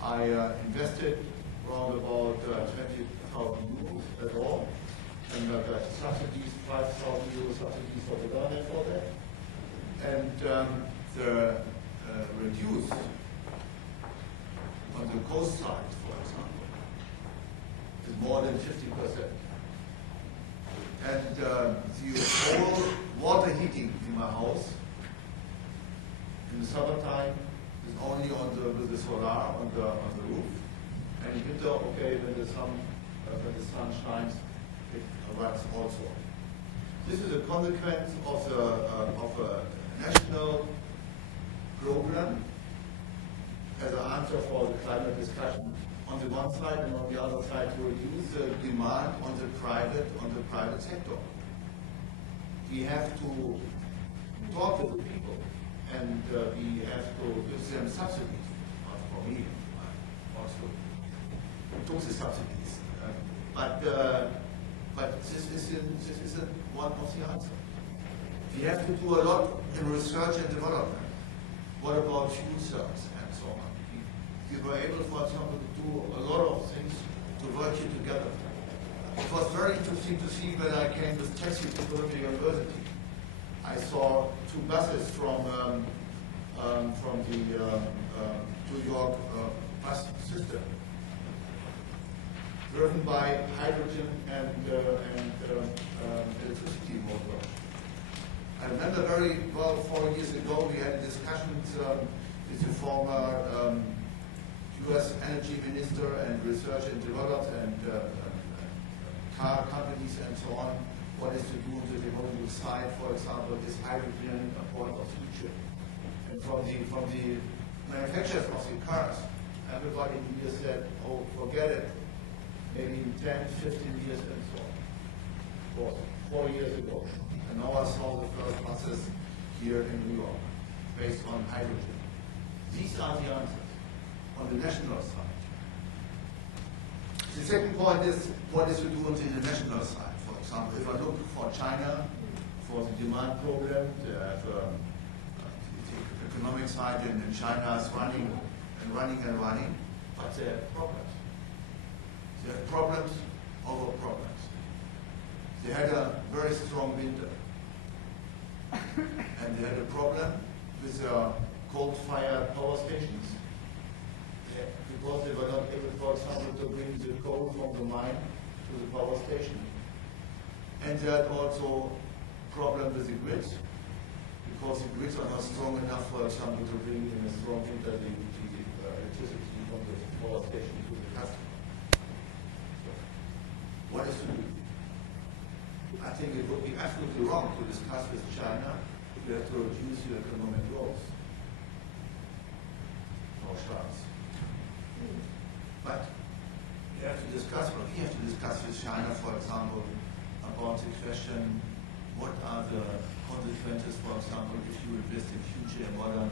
I invested around about 20,000 euros at all, and I got subsidies, 5,000 euro subsidies for the government for that, and the reduced on the coast side, for example, is more than 50%. And the whole water heating in my house in the summertime is only with the solar on the roof, and in winter, okay, when the sun shines, it runs also. This is a consequence of a national program as an answer for the climate discussion on the one side, and on the other side to reduce the demand on the private sector. We have to talk to the people, and we have to give them subsidies. Not for me, I also took the subsidies, but this is one of the answers. We have to do a lot in research and development. What about fuel cells and so on? We were able, for example, to do a lot of things to work here together. It was very interesting to see when I came with Czech to Columbia University. I saw 2 buses from the New York bus system, driven by hydrogen and electricity motor. I remember very well 4 years ago we had discussions with the former U.S. energy minister and research and development and car companies and so on. What is to do on the technological side, for example, is hydrogen a point of future? And from the manufacturers of the cars, everybody here said, oh, forget it, maybe in 10, 15 years and so on. It was 4 years ago. And now I saw the first buses here in New York, based on hydrogen. These are the answers on the national side. The second point is, what is to do on the international side? For example, if I look for China, for the demand problem, they have the economic side in China is running, but they have problems. They have problems over problems. They had a very strong winter. And they had a problem with coal-fired power stations. Because they were not able, for example, to bring the coal from the mine to the power station. And they had also a problem with the grids, because the grids are not strong enough, for example, to bring in a strong winter the electricity from the power station to the customer. So, what is to do? I think it would be absolutely wrong to discuss with China if you have to reduce your economic growth. No chance. But we have to discuss with China, for example, about the question, what are the consequences, for example, if you invest in future in modern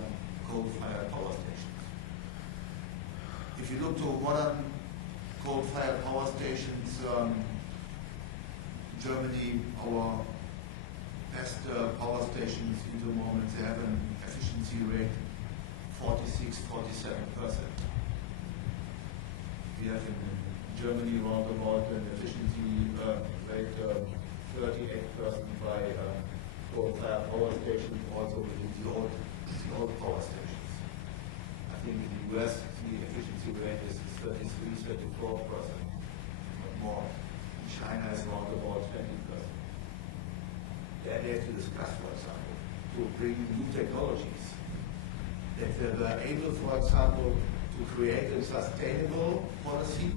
coal-fired power stations. If you look to modern coal-fired power stations, Germany, our best power stations in the moment, they have an efficiency rate 46–47%. We have in Germany around about an efficiency rate 38% by coal-fired power stations, also with the old power stations. I think in the US the efficiency rate is 33–34%, not more. In China is around about 20%. There they have to discuss, for example, to bring new technologies. That they were able, for example, to create a sustainable policy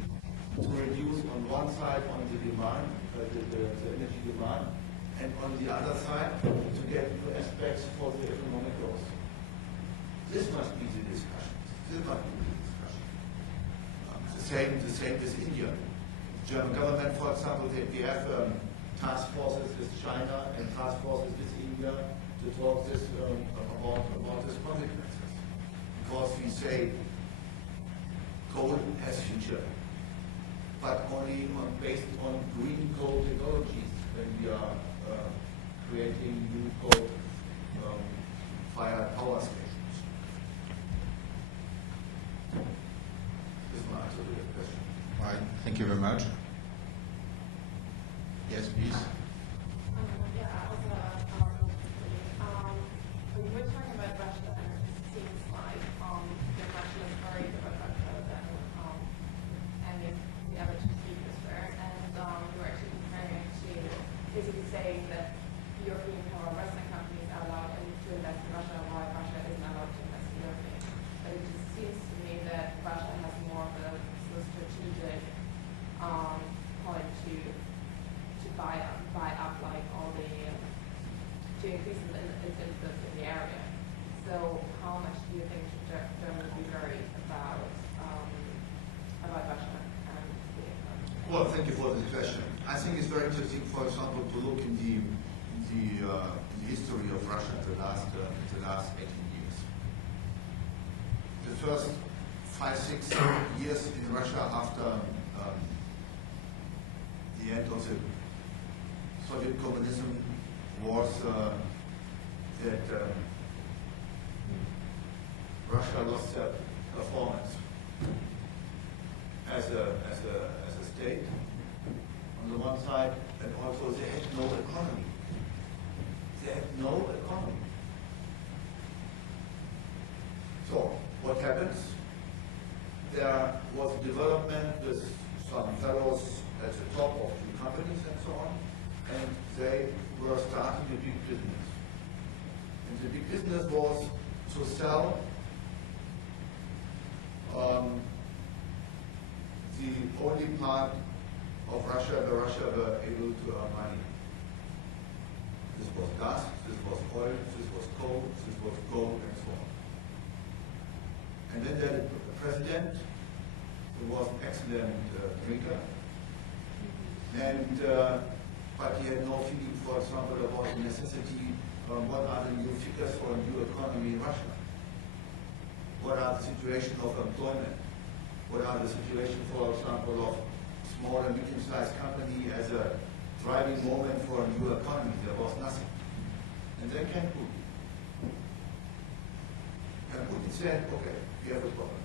to reduce on one side on the demand, the energy demand, and on the other side to get new aspects for the economic growth. This must be the discussion. The same with India. The German government, for example, we have task forces with China and task forces with India to talk this about these consequences. Because we say coal has future, but only based on green coal technologies when we are creating new coal-fired power stations. This is my answer to that question. Right. Thank you very much. Yes, please. When we're talking about Russia, it seems like the Russia is worried about Russia and if the other two speakers were, and we're actually comparing it to basically saying that European or Western companies are allowed to invest in Russia while Russia isn't allowed to invest in Europe. But it just seems to me that Russia has more of a sort of strategic point to buy up like all the to increase its influence in the area. So how much do you think Germany would be worried about Russia and the economy? Well, thank you for this question. I think it's very interesting, for example, to look in the history of Russia in the last 18 years. The first 5–6 years in Russia after the end of the Soviet communism was that Russia lost their performance as a state on the one side, and also they had no economy. They had no there was development with some fellows at the top of the companies and so on, and they were starting a big business. And the big business was to sell the only part of Russia where Russia were able to earn money. This was gas, this was oil, this was coal, this was gold, and so on. And then there was a president who was an excellent drinker, and but he had no feeling, for example, about the necessity. What are the new figures for a new economy in Russia? What are the situation of employment? What are the situation, for example, of small and medium-sized company as a driving moment for a new economy? There was nothing. And then came Putin. And Putin said, okay, we have a problem.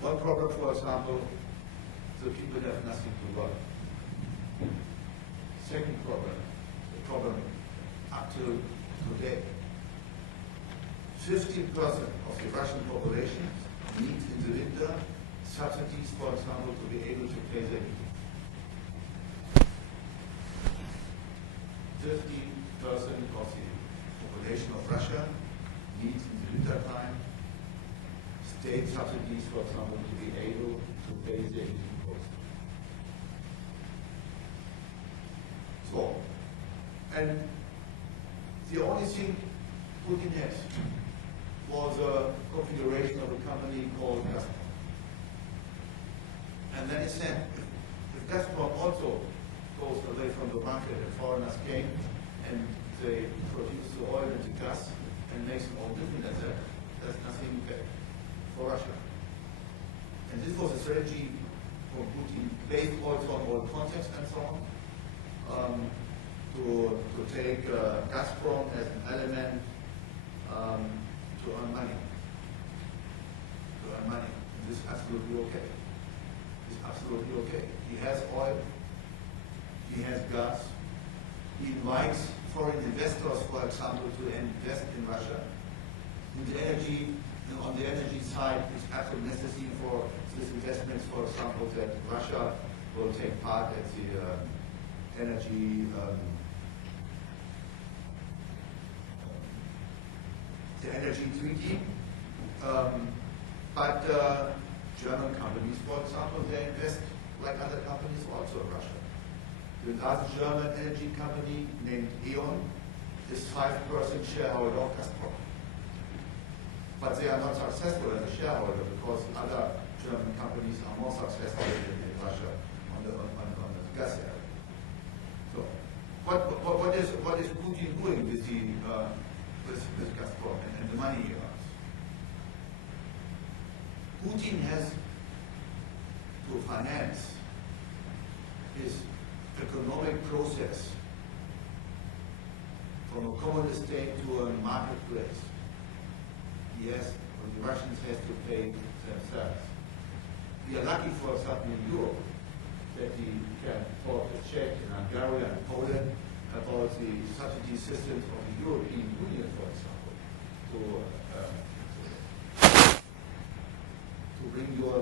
One problem, for example, the people have nothing to work. Second problem, the problem up to today. 50% of the Russian population needs in the winter subsidies, for example, to be able to pay their heating. 50% of the population of Russia needs in the winter time state subsidies, for example, to be able to pay their heating costs. So, and the only thing Putin has was a configuration of a company called Gazprom. And then he said, if Gazprom also goes away from the market and foreigners came and they produce the oil and the gas and makes them all different than that, there's nothing better for Russia. And this was a strategy for Putin based also on oil context and so on, to take Gazprom as an element to earn money. And this is absolutely okay. It's absolutely okay. He has oil, he has gas, he invites foreign investors, for example, to invest in Russia. On the energy side, it's absolutely necessary for these investments, for example, that Russia will take part at the energy treaty. But German companies, for example, they invest like other companies also in Russia. The largest German energy company named E.ON is 5% shareholder of Gazprom. But they are not successful as a shareholder because other German companies are more successful in Russia on the gas area. So, what is Putin doing with Gazprom and the money he earns? Putin has to finance his economic process from a communist state to a marketplace. Yes, the Russians have to pay themselves. We are lucky, for example, in Europe, that we can talk to Czech and Hungary and Poland about the subsidy systems of the European Union, for example, to bring your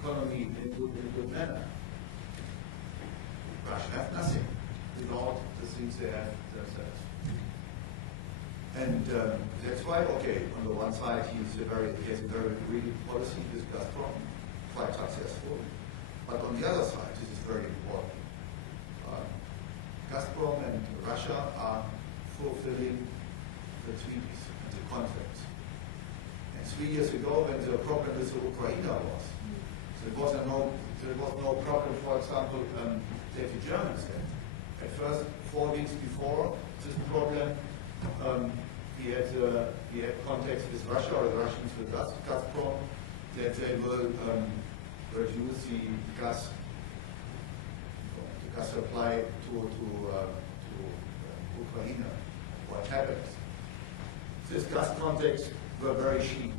economy in a good manner. Russia have nothing without the things they have themselves. And that's why, okay, on the one side he has a very greedy policy with Gazprom, quite successful. But on the other side, this is very important. Gazprom and Russia are fulfilling the treaties and the contracts. And 3 years ago, when the problem with the Ukraine was, there was no problem, for example, that the Germans had. At first, 4 weeks before this problem, he had contacts with Russia, or the Russians with Gazprom, that they will reduce the gas supply to Ukraine. What happened? These gas contacts were very cheap.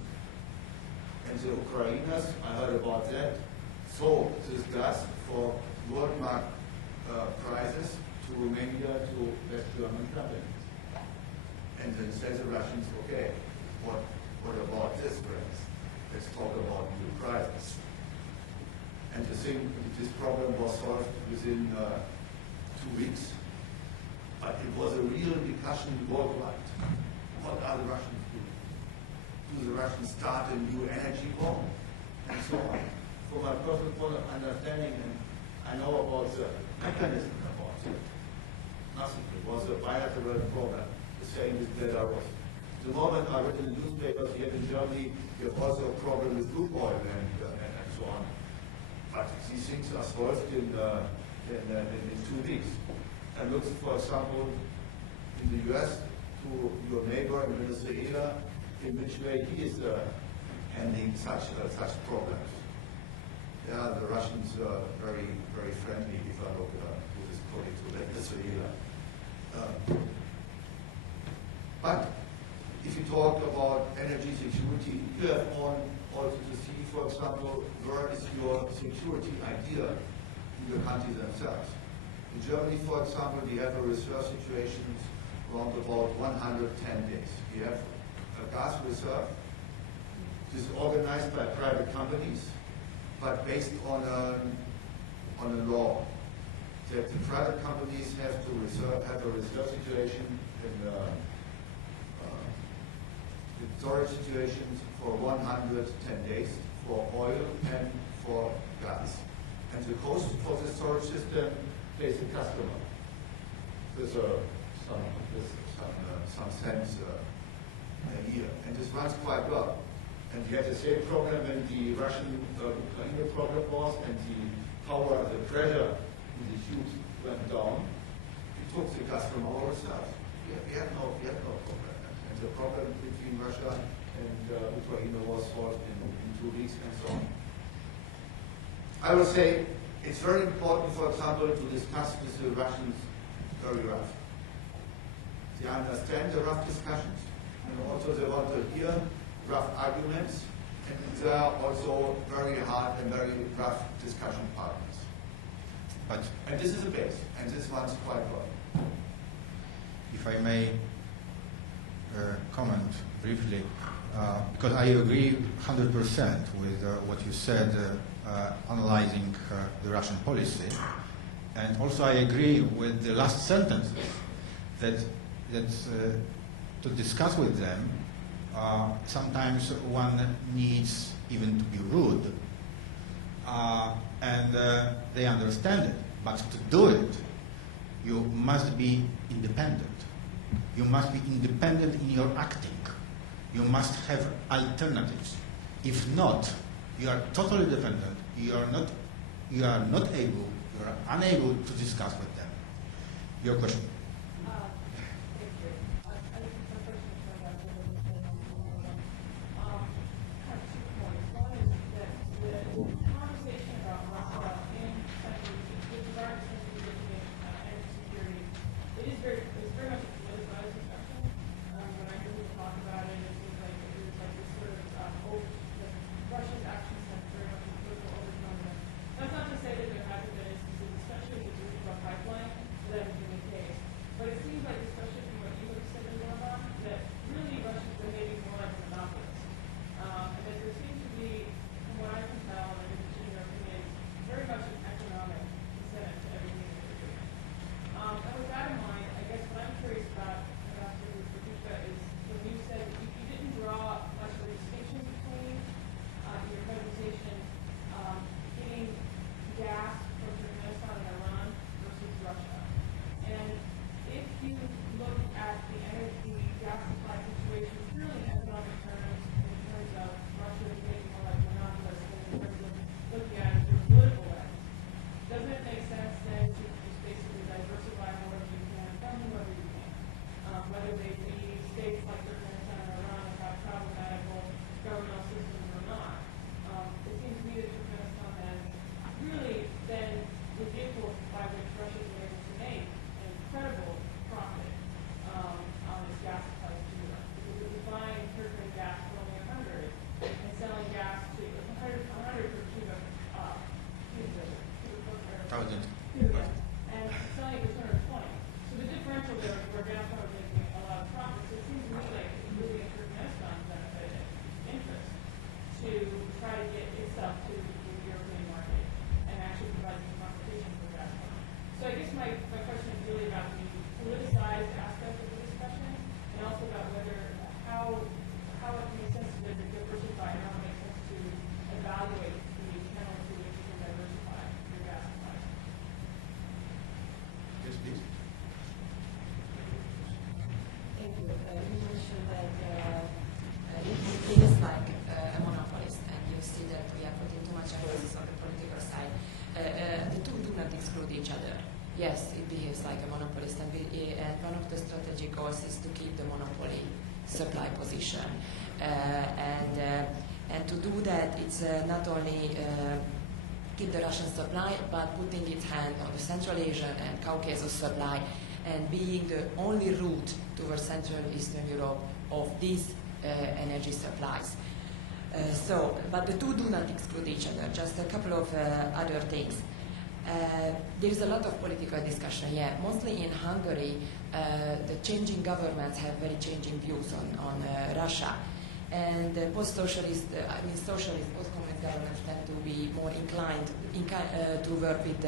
And the Ukrainians, I heard about that, sold this gas for world market prices to Romania, to West German companies. And then says the Russians, okay, what about this, friends? Let's talk about new prizes. And the thing, this problem was solved within 2 weeks. But it was a real discussion worldwide. What are the Russians doing? Do the Russians start a new energy war? And so on. From my personal point of understanding, and I know about the mechanism about it, nothing. It was a bilateral problem. The same with Belarus. The moment I read in the newspapers here in Germany, you have also a problem with crude oil and so on. But these things are solved in 2 weeks. And look, for example, in the US, to your neighbor in Venezuela, in which way he is handling such problems. Yeah, the Russians are very, very friendly if I look to this colleague to Venezuela. But if you talk about energy security, you have also to see, for example, where is your security idea in your country themselves. In Germany, for example, we have a reserve situation around about 110 days. We have a gas reserve. This is organized by private companies, but based on a law that the private companies have a reserve situation in storage situations for 110 days for oil and for gas. And the cost for the storage system pays the customer. There's some cents a year. And this runs quite well. And we had the same problem when the Russian-Ukraine problem was, and the power, the pressure in the tubes went down. We took the gas from ourselves. We had no problem. And the problem between Russia and Ukraine was solved in 2 weeks and so on. I would say it's very important, for example, to discuss with the Russians very rough. They understand the rough discussions, and also they want to hear rough arguments, and they are also very hard and very rough discussion partners. And this is a base, and this runs quite well. If I may comment briefly, because I agree 100% with what you said, analyzing the Russian policy, and also I agree with the last sentence that to discuss with them, sometimes one needs even to be rude, and they understand it. But to do it, you must be independent. You must be independent in your acting. You must have alternatives. If not, you are totally dependent. You are unable to discuss with them. Your question. Thank you. I think my question is going back to what you said kind of 2 points. One is that the conversation about Russia and with regard to energy security, it's very much a politicized discussion. When I hear people talk about it, it seems like there's like this sort of Russia's actions have very much a political overtone. That's not to say that there hasn't been instances, especially with the Druzhba pipeline, that has been the case. and one of the strategic goals is to keep the monopoly supply position. And to do that, it's not only keep the Russian supply, but putting its hand on the Central Asian and Caucasus supply, and being the only route towards Central Eastern Europe of these energy supplies. But the two do not exclude each other. Just a couple of other things. There is a lot of political discussion here. Mostly in Hungary, the changing governments have very changing views on Russia. And post-socialist, socialist, post-communist governments tend to be more inclined to work with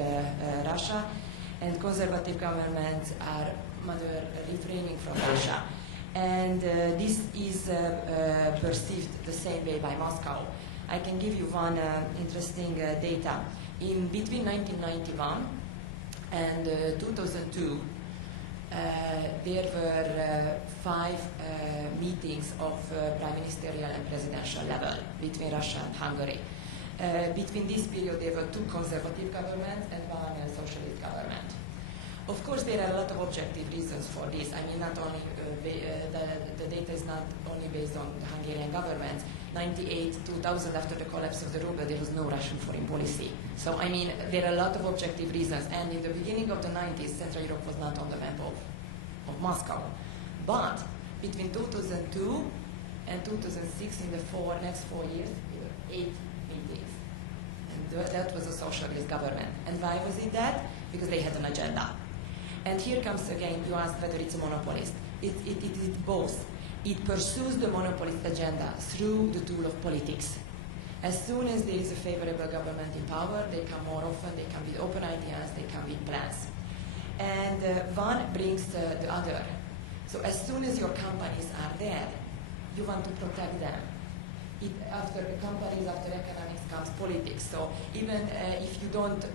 Russia, and conservative governments are rather refraining from Russia. And this is perceived the same way by Moscow. I can give you one interesting data. In between 1991 and 2002, there were 5 meetings of prime ministerial and presidential level between Russia and Hungary. Between this period, there were 2 conservative governments and 1 socialist government. Of course, there are a lot of objective reasons for this. I mean, not only the data is not only based on the Hungarian government. 98, 2000, after the collapse of the ruble, there was no Russian foreign policy. So, I mean, there are a lot of objective reasons. And in the beginning of the 90s, Central Europe was not on the map of Moscow. But between 2002 and 2006, in the next 4 years, there were 8 meetings. And that was a socialist government. And why was it that? Because they had an agenda. And here comes again, you asked whether it's a monopolist. It is both. It pursues the monopolist agenda through the tool of politics. As soon as there is a favorable government in power, they come more often, they come with open ideas, they come with plans. And one brings the other. So as soon as your companies are there, you want to protect them. After the companies, after economics comes politics. So even if you don't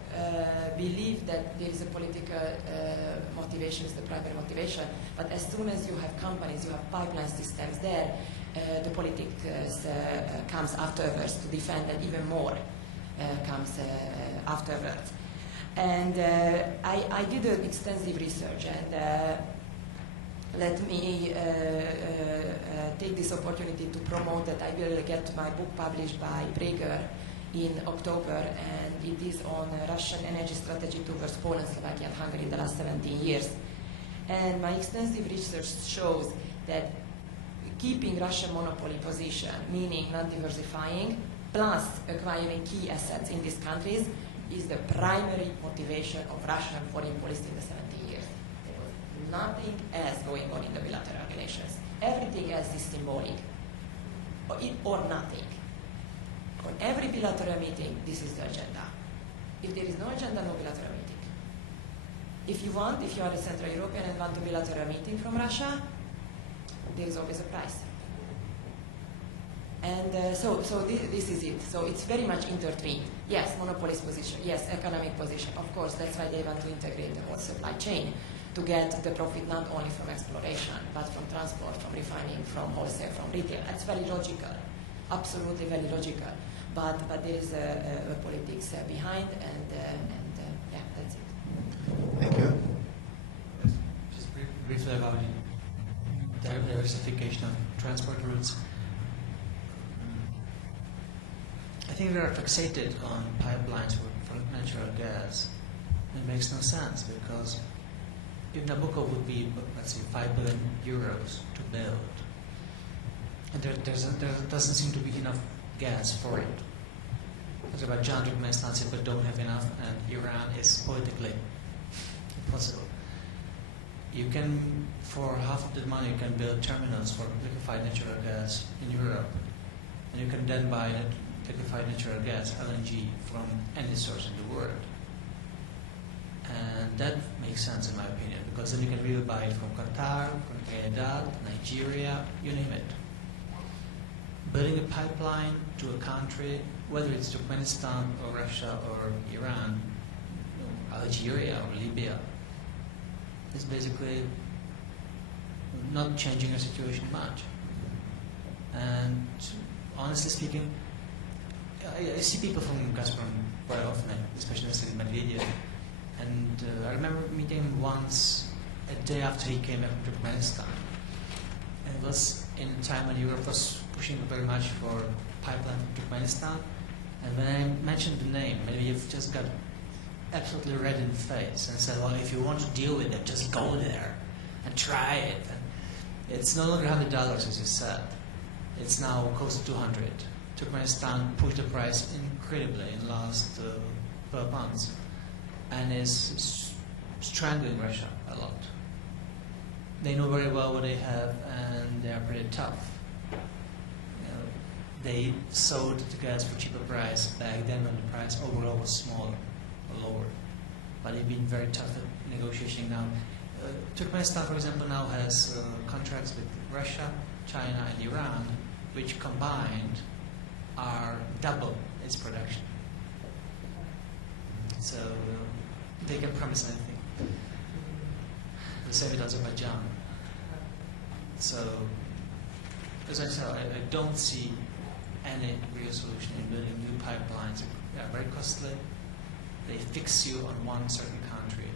believe that there is a political motivation, it's the primary motivation, but as soon as you have companies, you have pipeline systems there, the politics comes afterwards to defend, and even more comes afterwards. And I did an extensive research, and let me take this opportunity to promote that I will get my book published by Prager in October, and it is on Russian energy strategy towards Poland, Slovakia, and Hungary in the last 17 years. And my extensive research shows that keeping Russian monopoly position, meaning not diversifying, plus acquiring key assets in these countries, is the primary motivation of Russian foreign policy in the 70 years. There was nothing else going on in the bilateral relations. Everything else is symbolic, or nothing. On every bilateral meeting, this is the agenda. If there is no agenda, no bilateral meeting. If you are a Central European and want a bilateral meeting from Russia, there is always a price. And so this is it. So it's very much intertwined. Yes, monopolist position. Yes, economic position. Of course, that's why they want to integrate the whole supply chain to get the profit not only from exploration, but from transport, from refining, from wholesale, from retail. That's very logical. Absolutely very logical. But there is a politics behind, and yeah, that's it. Thank you. Just briefly about the diversification of transport routes. I think we are fixated on pipelines for natural gas. It makes no sense, because if Nabucco would be, let's say, 5 billion euros to build, and there doesn't seem to be enough gas for it. Azerbaijan, Turkmenistan simply don't have enough, and Iran is politically impossible. You can, for half of the money, you can build terminals for liquefied natural gas in Europe, and you can then buy liquefied natural gas, LNG, from any source in the world. And that makes sense in my opinion, because then you can really buy it from Qatar, from Trinidad, Nigeria, you name it. Building a pipeline to a country, whether it's Turkmenistan or Russia or Iran, Algeria or Libya, is basically not changing the situation much. And honestly speaking, I see people from Gazprom quite often, especially in Medvedev. And I remember meeting him once a day after he came back from Turkmenistan. And it was in a time when Europe was pushing very much for pipeline to Turkmenistan. And when I mentioned the name, maybe you've just got absolutely red in the face and said, well, if you want to deal with it, just go there and try it. And it's no longer $100, as you said. It's now close to 200. Turkmenistan pushed the price incredibly in the last 12 months and is strangling Russia a lot. They know very well what they have and they are pretty tough. They sold the gas for cheaper price back then when the price overall was smaller or lower. But they've been very tough at negotiating now. Turkmenistan, for example, now has contracts with Russia, China, and Iran, which combined are double its production. So they can promise anything. The same with Azerbaijan. So, as I said, I don't see any real solution in building new pipelines. They are very costly. They fix you on one certain country,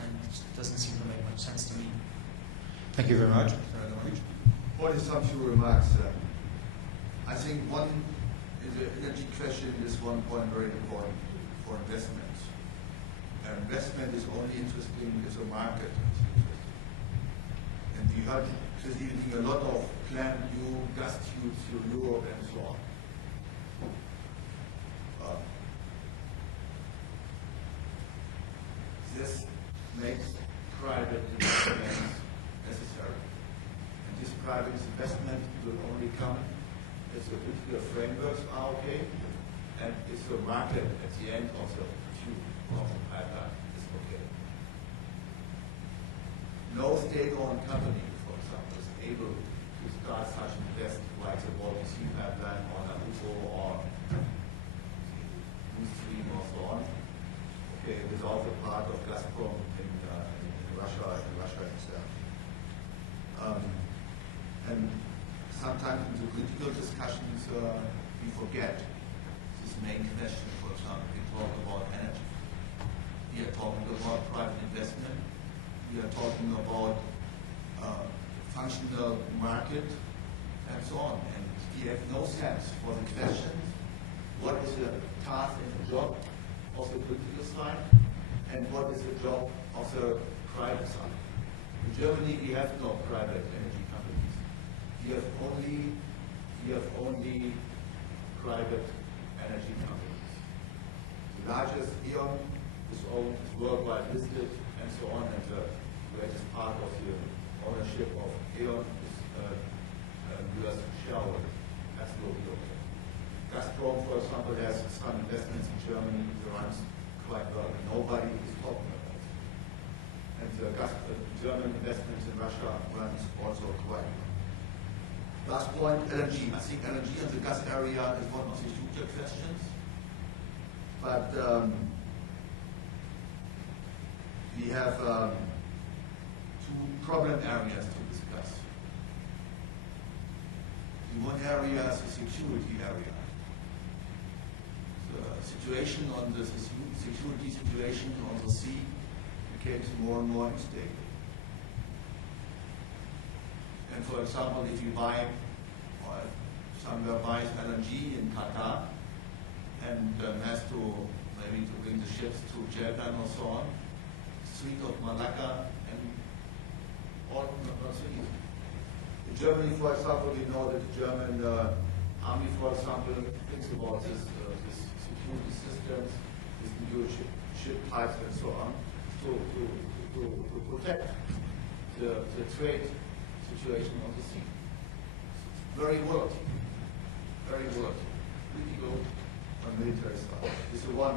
and it doesn't seem to make much sense to me. Thank you very much, Mr. Adamovich. Only some few remarks. I think one is the energy question is one point very important for investment. Investment is only interesting if the market is interesting. And we heard this evening a lot of planned new gas tubes through Europe and so on. This makes private investment necessary. And this private investment will only come if the political frameworks are okay and if the market at the end of the tube of the pipeline is okay. No state-owned company, for example, is able to start such investment like the Baltic Sea pipeline or Nabucco or Nord Stream or so on. Okay, without the part of Gazprom in Russia itself. And sometimes in the political discussions we forget this main question. For example, we talk about energy. We are talking about private investment. We are talking about functional market and so on. And we have no sense for the question, what is the task and the job of the political side and what is the job of the private side. In Germany, we have no private energy companies. We have only private energy companies. The largest E.ON is owned, is worldwide listed, and so on, and the greatest part of the ownership of E.ON is US shareholder. That's global. Gazprom, for example, has some investments in Germany. It runs quite well. Nobody is talking about it. And the German investments in Russia runs also quite well. Last point, LNG. I think LNG in the gas area is one of the future questions. But we have two problem areas to discuss. The one area is the security area. The situation on the security situation on the sea becomes more and more unstable. And for example, if you buy, or somewhere buys LNG in Qatar and has to maybe to bring the ships to Jeddah or so on, Strait of Malacca and all not so easy. In Germany, for example, we know that the German army, for example, thinks about this security systems, these new ship types and so on, to protect the trade situation on the sea. Very volatile. Very volatile. Political and military side. This is one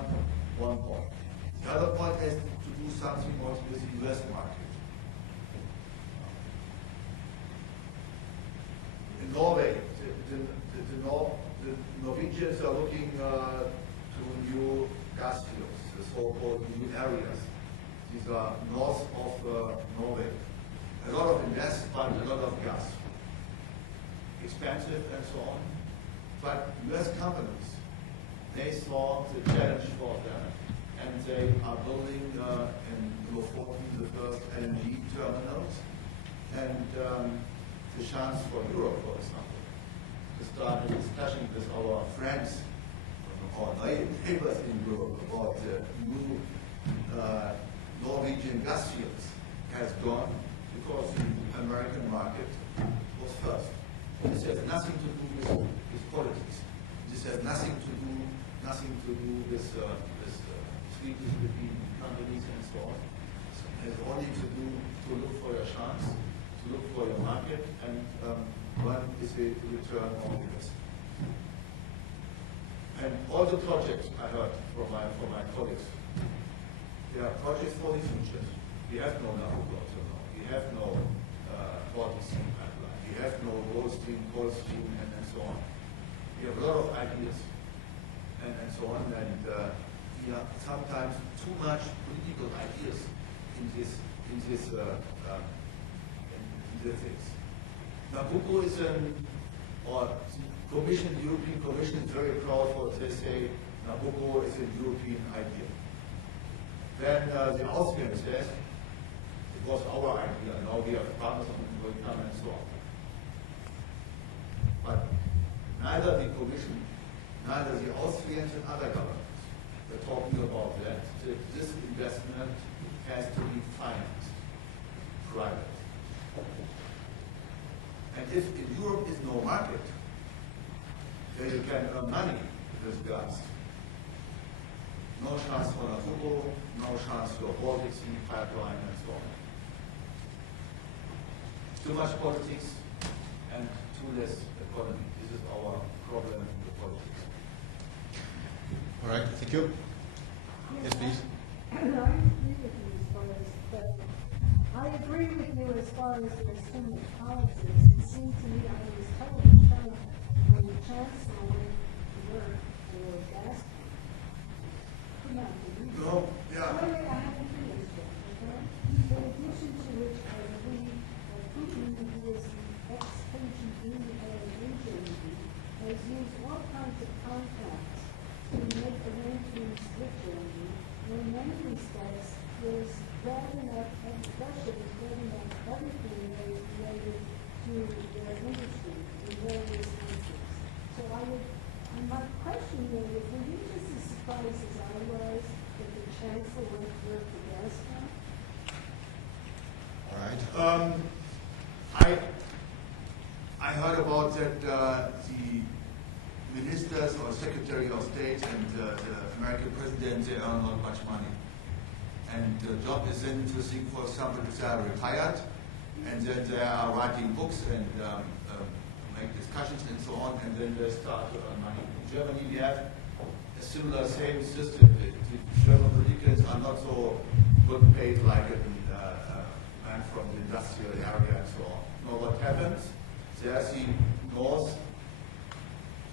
point. The other point is to do something more with the US market. In Norway, the Norwegians are looking to new gas fields, the so-called new areas. These are north of Norway. A lot of investment, but a lot of gas. Expensive and so on. But US companies, they saw the challenge for them and they are building in Lofoten the first LNG terminals. And the chance for Europe, for example, to start a discussion with our friends, our neighbors in Europe about the new Norwegian gas fields has gone because the American market was first. This has nothing to do with politics. This has nothing to do with treaties between companies and so on. It has only to do to look for your chance, to look for your market, and one is a return on investment. And all the projects I heard from my colleagues, they are projects for the future. We have no Nabucco now. We have no Baltic Sea pipeline. We have no Gulf Stream, and so on. We have a lot of ideas and so on, and we have sometimes too much political ideas in these things. Nabucco is the European Commission is very proud for they say Nabucco is a European idea. Then the Austrian says it was our idea. Now we have partners on will come and so on. But neither the Commission, neither the Austrians and other governments were talking about that this investment has to be financed, private. And if in Europe is no market, then you can earn money with gas. No chance for Nabucco, no chance for Baltic Sea pipeline, and so on. Too much politics and too less economy. This is our problem with politics. All right, thank you. Yes, please. I agree with you as far as there's too much politics. It seemed to me I was totally shocked when the chancellor went to work for gas. Could not believe it. No, yeah. Wait, I haven't finished yet, okay? In addition to which, I agree that Putin, who is the ex-KGB and HMB, has used all kinds of contacts to make arrangements with Germany. In many respects, there's bad enough, and Russia is bad enough everything related to their industry in various countries. So my question is, were you just as surprised as I was that the chancellor went to work for Gazprom? All right. I heard about that the ministers or secretary of state and the American president, they earn not much money. And the job is then to think, for example, if they are retired, and then they are writing books and make discussions and so on, and then they start to earn money. In Germany, we have a similar same system. The German politicians are not so good paid like a man from the industrial area and so on. Now what happens? There's the North,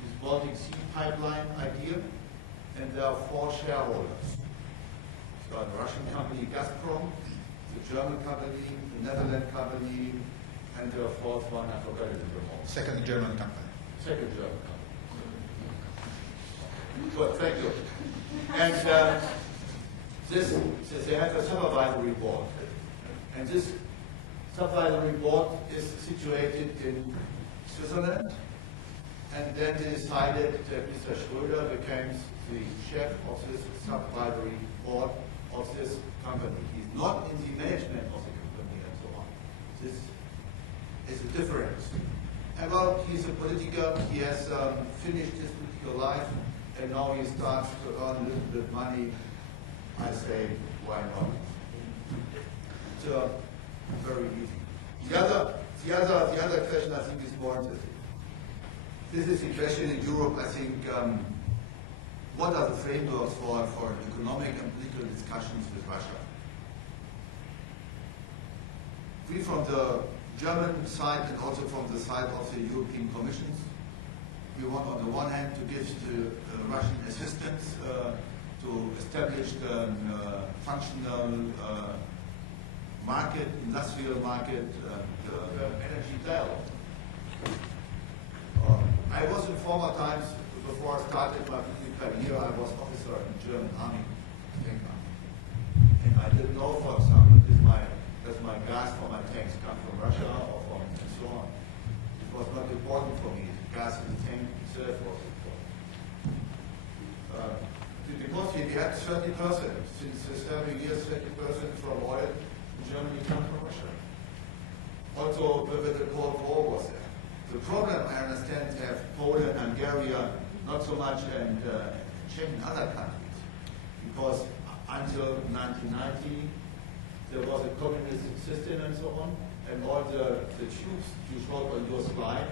this Baltic Sea pipeline idea, and there are 4 shareholders. So the Russian company Gazprom, the German company, the Netherlands company, and the 4th one, I forgot it at the moment. Second German company. Second German company. Good, thank you. And they have a supervisory board. And this supervisory board is situated in Switzerland. And then they decided that Mr. Schröder became the chef of this supervisory board of this company. He's not in the management of the company and so on. This is a difference. And well, he's a political, he has finished his political life, and now he starts to earn a little bit money. I say, why not? It's very easy. The other question I think is more interesting. This is a question in Europe, I think, what are the frameworks for economic and political discussions with Russia? We from the German side and also from the side of the European Commissions, we want on the one hand to give the Russian assistance to establish the functional market, industrial market, the energy dialogue. I was in former times, before I started my political career, I was officer in the German army. important for me. Gas in the tank itself was important. Because we had 30%, since several years, 30% from oil in Germany come from Russia. Also, with the Cold War was there. The problem, I understand, have Poland, Hungary, not so much, and Czech and other countries. Because until 1990, there was a communistic system and so on, and all the tubes you showed on your slide,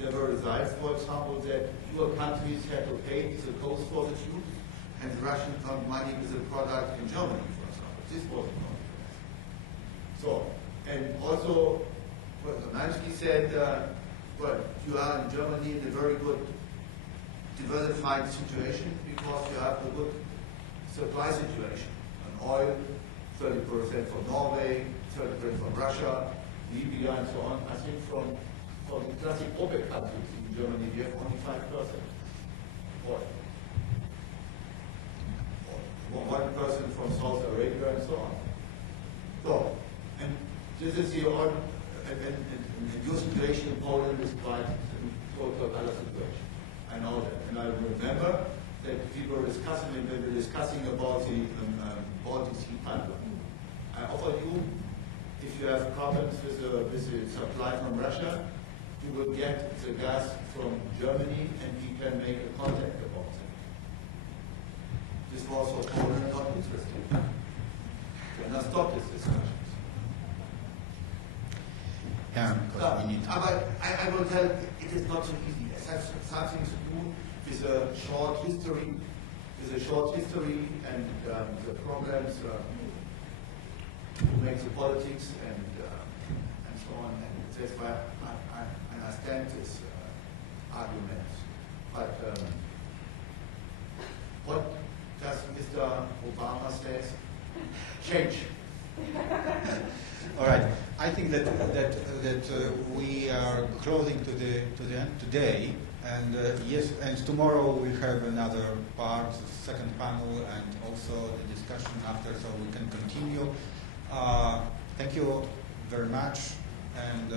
there were results, for example, that your countries had to pay the cost for the tube, and the Russians found money with the product in Germany, for example. This was not. So, and also, well, Mansky said, well, you are in Germany in a very good diversified situation because you have a good supply situation. And oil, 30% from Norway, 30% from Russia, Libya, and so on. I think from the classic OPEC countries in Germany, we have only 5% oil. 1% from South Arabia, and so on. So, and this is the oil. And your situation in Poland is quite a total other situation. I know that. And I remember that we were discussing about the Baltic Sea pipeline. I offer you, if you have problems with the supply from Russia, you will get the gas from Germany and we can make a contact about that. This was for Poland not interesting. We cannot stop this discussion. Yeah, because we need to. But I will tell you, it is not so easy. It has something to do with a short history, and the problems to make the politics and so on. And that's why I understand this argument. But what does Mr. Obama say? Change. All right. I think that we are closing to the end today, and yes, and tomorrow we have another part, the second panel, and also the discussion after, so we can continue. Thank you very much, and